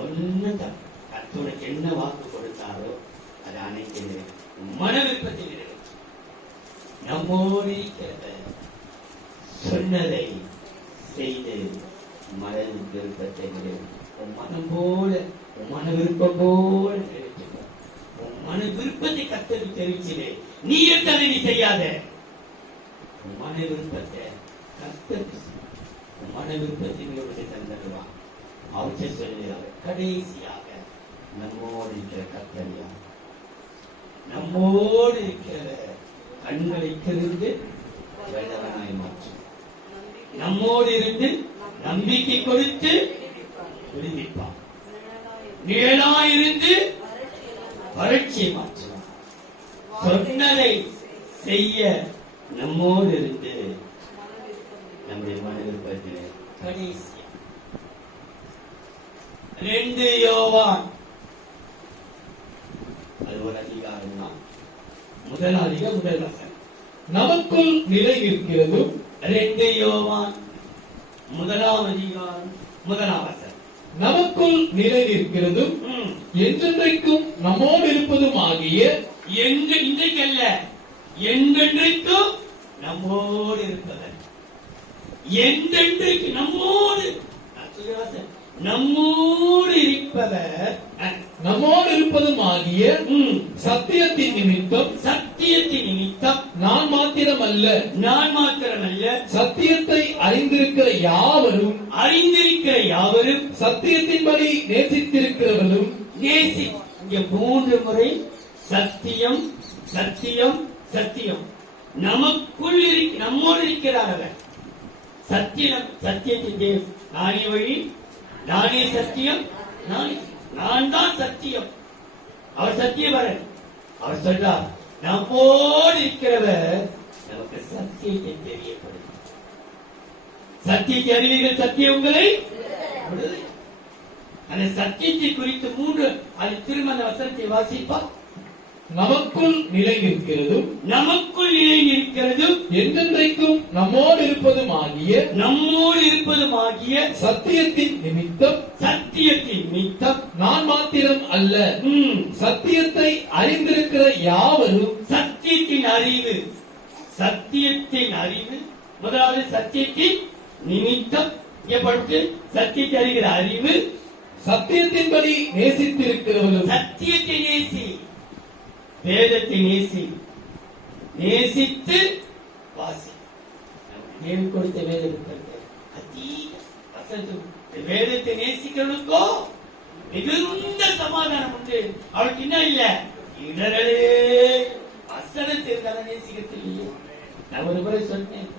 ஒன்னு கர்த்தருக்கு என்ன வாக்கு கொடுத்தாரோ அது அனைத்து மன விருப்பத்தில் நம்மோடு சொன்னதை செய்து மன விருப்பத்தை மனம் போல மன விருப்பம் போல நிறைவேற்றுவார். மன விருப்பத்தை கர்த்தருக்கு தெரிவிச்சதே, நீ எடுத்ததை நீ செய்யாத. மன விருப்பத்தை கர்த்தருக்கு, மன விருப்பத்தை தந்துடுவான். அவற்றை சொல்லுகிறார். கடைசியாக நம்மோடு இருக்கிற கர்த்தரியா, நம்மோடு இருக்கிற கண்களை திறந்து வெள்ளவனாய் மாற்றும். நம்மோடு இருந்து நம்பிக்கை கொடுத்து விடுவிப்பான். நிழலாயிருந்து வறட்சியை மாற்றுவான். சொன்னதை செய்ய நம்மோடு இருந்து நம்முடைய மனதிற்பது கடைசி 2 யோவான் அது ஒரு அதிகாரம் தான். முதல் வசனம். நமக்குள் நிலை நிற்கிறதும் 2 யோவான் 1 அதிகாரம் 1 வசனம். நமக்குள் நிலை நிற்கிறதும் என்றென்றைக்கும் நம்மோடு இருப்பதும் ஆகிய இன்றைக்கு அல்ல, என்றென்றைக்கும் நம்மோடு இருப்பவர். என்றென்றைக்கு நம்மோடு, நான் சொல்லி வாசன், நம்மோடு இருப்பவர். நம்மோடு இருப்பதும் ஆகிய சத்தியத்தின் நிமித்தம் நான் மாத்திரமல்ல சத்தியத்தை அறிந்திருக்கிற யாவரும் சத்தியத்தின்படி நேசித்திருக்கிறவர்களும் இங்க 3 முறை சத்தியம் சத்தியம் சத்தியம். நமக்குள் நம்மோடு இருக்கிறார் அவர். சத்தியத்தின் தேவன். நானே வழி, நானே சத்தியம், நான் தான் சத்தியம். அவர் சத்தியவரன். அவர் சொல்றார், நம்மோடு இருக்கிறவர் நமக்கு சத்தியத்தை தெரியப்படுது. சத்தியத்தை அறிவீர்கள், சத்தியம் உங்களை விடுதலை. அந்த சத்தியத்தை குறித்து 3 அது திரும்ப அந்த வசனத்தை வாசிப்பா. நமக்குள் நிலை நிற்கிறதும் என்றென்றைக்கும் நம்மோடு இருப்பதும் ஆகிய சத்தியத்தின் நிமித்தம் நான் மாத்திரம் அல்ல சத்தியத்தை அறிந்திருக்கிற யாவரும். சத்தியத்தின் அறிவு முதலாவது சத்தியத்தின் நிமித்தம் எப்படிக்கு சத்தியத்தை அறிகிற அறிவு. சத்தியத்தின்படி நேசித்திருக்கிறவர்களும். சத்தியத்தை நேசி, வேதத்தை நேசித்து வாசி. தேவன் கொடுத்த வேதத்தை நேசிக்கிறவனுக்கோ மிகுந்த சமாதானம் உண்டு. அவளுக்கு என்ன இல்ல, இடரலே அசனத்தை இருந்தாலும் நேசிக்கிறது இல்லையே. நான் ஒரு முறை சொன்னேன்,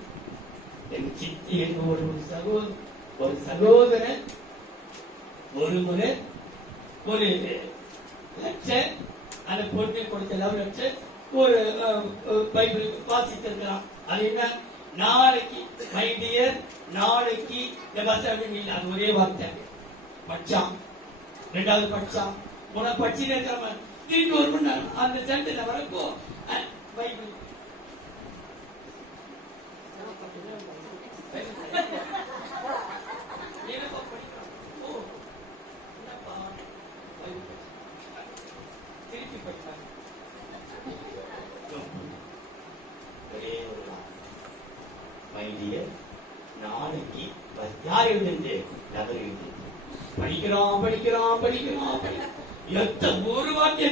என் சித்தி என்ற ஒரு சகோதரன் ஒரு முறை ஒரு லட்சம் அந்த பொண்ணு கொடுத்த லவ் லெட்டர் ஒரு பைபிள் வாசித்திருக்கிறான். அது என்ன, நாளைக்கு மை டியர், நாளைக்கு இந்த பஸ் அப்படின்னு இல்லை, அது ஒரே வார்த்தை. படிச்சான், 2வது படிச்சான், 3 படிச்சுட்டே இருக்காம திரும்பி ஒரு மணி நேரம் அந்த சென்டர்ல வரப்போ பைபிள் நாளைக்கு யார் எழுந்து நபர் எழுந்து படிக்கிறான். ஒரு வார்த்தை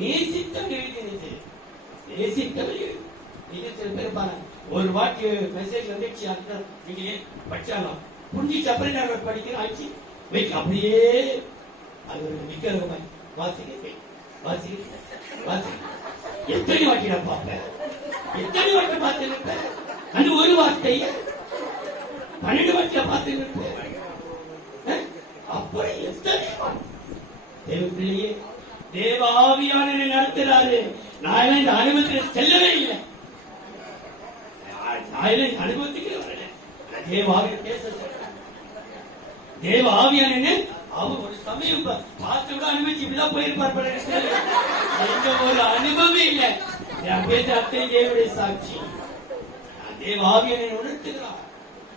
நேசித்தவன் எழுதினது. நீங்க சில பேர் பாருங்க, ஒரு வாட்டி மெசேஜ் வந்துச்சு, நீங்க படிச்சாலும் புரிஞ்சிச்சு, அப்புறம் படிக்கிற ஆச்சு வைக்க அப்படியே அது ஒரு விக்கிரகமாய் வாசிக்க எத்தனை வாட்டி நான் பார்ப்பேன், எத்தனை வாட்டி பார்த்து அந்த ஒரு வார்த்தைய 12 வாட்டியா பார்த்து அப்படி எத்தனை தேவ பிள்ளையே, தேவ ஆவியான நடத்துறாரு. நான் இந்த அனுபவத்தில் செல்லவே இல்லை, நான் அனுபவத்துக்கு வரல. தேவ ஆவியான பேச தேவ ஆவியான அவர் ஒரு சமயம் பார்த்து கூட அனுபவிச்சு இப்படிதான் போயிருப்பார். எந்த ஒரு அனுபவம் இல்லை. பேச அத்தை தேவனுடைய சாட்சி. தேவ ஆவியான உணர்த்துகிறார்.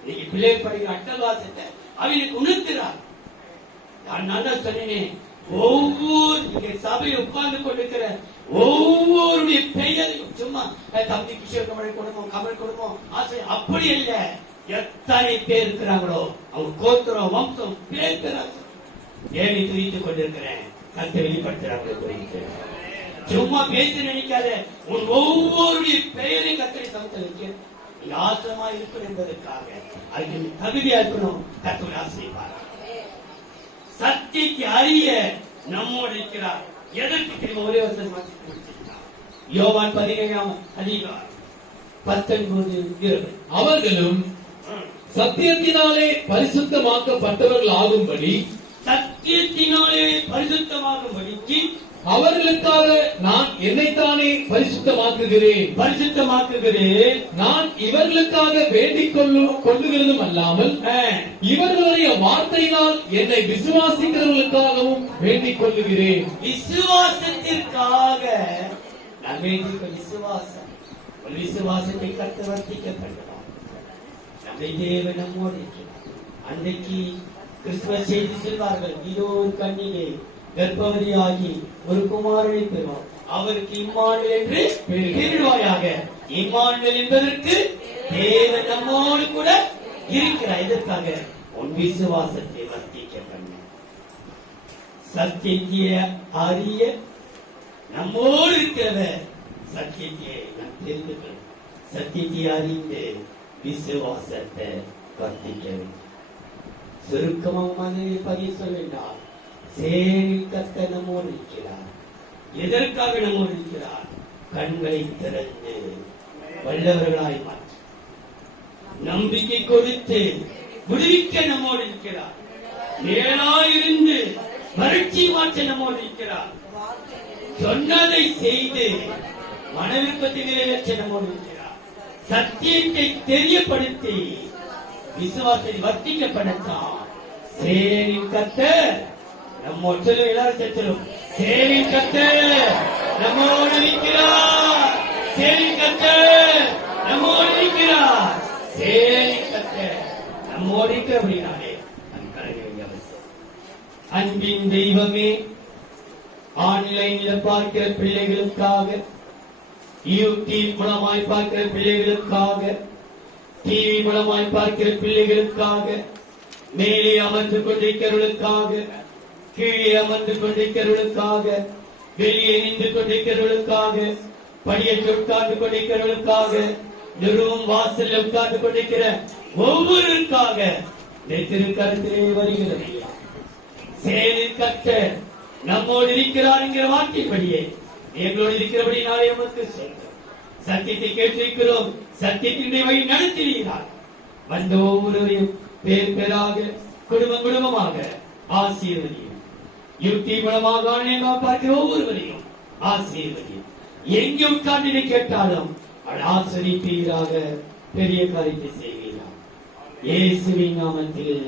இன்னைக்கு பிள்ளை படிக்கிற அட்டவாசத்தை அவனுக்கு உணர்த்துகிறார். நான் தான் சொன்னேன், ஒவ்வொரு சபையில் உட்கார்ந்து கொண்டிருக்கிற ஒவ்வொருடைய பெயரையும் சும்மா தம்பி கிஷோர் குடும்பம், கமல் குடும்பம், ஆசை அப்படி இல்ல. எத்தனை பேர் இருக்கிறாங்களோ அவங்க கோத்திரம் வம்சம் பேர் ஏனி துதித்துக் கொண்டிருக்கிறேன், கருத்தை வெளிப்படுத்துறாங்க குறித்து. சும்மா பேச நினைக்காத, உன் ஒவ்வொருடைய பெயரை கத்தரை சமத்தை வைக்க ஆசமா இருக்கணும் என்பதற்காக அதுக்கு தகுதியா இருக்கணும். கத்தரை ஆசிரியப்பார். சத்தியத்தை அறிய நம்மோடு இருக்கிறார். எதற்கு திரும்ப ஒரே வருஷம் யோவான் 17 அதிகாரம் 19-20. அவர்களும் சத்தியத்தினாலே பரிசுத்தமாக்கப்பட்டவர்கள் ஆகும்படி சத்தியத்தினாலே பரிசுத்தமாகும்படிக்கு அவர்களுக்காக நான் என்னைத்தானே பரிசுத்தமாக்குகிறேன். நான் இவர்களுக்காக வேண்டிக் கொள்ளுகிறதும் அல்லாமல் இவர்களுடைய வார்த்தையினால் என்னை விசுவாசிக்கிறவர்களுக்காகவும் வேண்டிக் கொள்ளுகிறேன். விசுவாசத்திற்காக விசுவாசத்தை கற்று வர்த்திக்கப்பட்டோம். நம்மை தேவன் நம்மோடு இருக்கிறார். அன்றைக்கு கிறிஸ்துவ செய்தி சொல்வார்கள், இதோ ஒரு கண்ணிலே கர்ப்பவதியாகி ஒரு குமாரனை பெறுவார், அவருக்கு இம்மானுவேல் என்று பெயரிடுவாயாக. இம்மானுவேல் என்பதற்கு தேவன் நம்மோடு கூட இருக்கிறார். எதற்காக? உன் விசுவாசத்தை வர்த்திக்க பண்ண, சத்தியத்தை அறிய நம்மோடு இருக்கிறவர். சத்தியத்தை நாம் தெரிந்து கொள்ள, சத்தியத்தை அறிந்து விசுவாசத்தை வர்த்திக்க வேண்டும். சுருக்கமாக பதிவு சொல்ல வேண்டாம். சேரில் கர்த்தர் நம்மோடு இருக்கிறார். எதற்காக நம்மோடு இருக்கிறார்? கண்களை திறந்து வல்லவர்களாய் மாற்ற, நம்பிக்கை கொடுத்து விடுவிக்க நம்மோடு இருக்கிறார். மேலாயிருந்து வறட்சி மாற்ற நம்மோடு இருக்கிறார். சொன்னதை செய்து மன விருப்பத்தை நிறைவேற்ற நம்மோடு இருக்கிறார். சத்தியத்தை தெரியப்படுத்தி விசுவாசத்தை வர்த்திக்கப்படத்தான் சேரின் கர்த்தர் நம்மோடு. சொல்லும், எல்லாரும் சேர்த்தலும், சேரின் கர்த்தர் நம்மோடு இருக்கிறார். சேரின் கர்த்தர் நம்மோடு இருக்கிறார். சேரின் கர்த்தர் நம்மோடு இருக்கிற அப்படின்னாலே அன்பின் தெய்வமே, ஆன்லைன்ல பார்க்கிற பிள்ளைகளுக்காக, யூடியூப் மூலமாய் பார்க்கிற பிள்ளைகளுக்காக, டிவி மூலமாய் பார்க்கிற பிள்ளைகளுக்காக, மேலே அமர்ந்து கொண்டிருக்கிறவர்களுக்காக, கீழே அமர்ந்து கொண்டிருக்கிறவர்களுக்காக, வெளியே நின்று கொண்டிருக்கிறவர்களுக்காக, படியேற்று உட்கார்ந்து கொண்டிருக்கிறவர்களுக்காக, நிறுவும் வாசலில் உட்கார்ந்து கொண்டிருக்கிற ஒவ்வொருவருக்காக திருக்கரத்திலே வருகிறது. சேரின் கர்த்தர் நம்மோடு இருக்கிறார் என்கிற வார்த்தைப்படியே எங்களோடு இருக்கிறபடி நாளை நமக்கு சொல்றோம். சத்தியத்தை கேட்டிருக்கிறோம். சத்தியத்தினுடைய வழி நடத்தினார். வந்த ஒவ்வொருவரையும் பேர் பேராக, குடும்பம் குடும்பமாக ஆசீர்வதியும். யுக்தி மூலமாக பார்க்கிற ஒவ்வொருவரையும் ஆசீர்வதியும். எங்கே உட்கார்ந்து கேட்டாலும் ஆசிரியப்பீராக, பெரிய காரியத்தை செய்வீராக. இயேசுவின் நாமத்தில்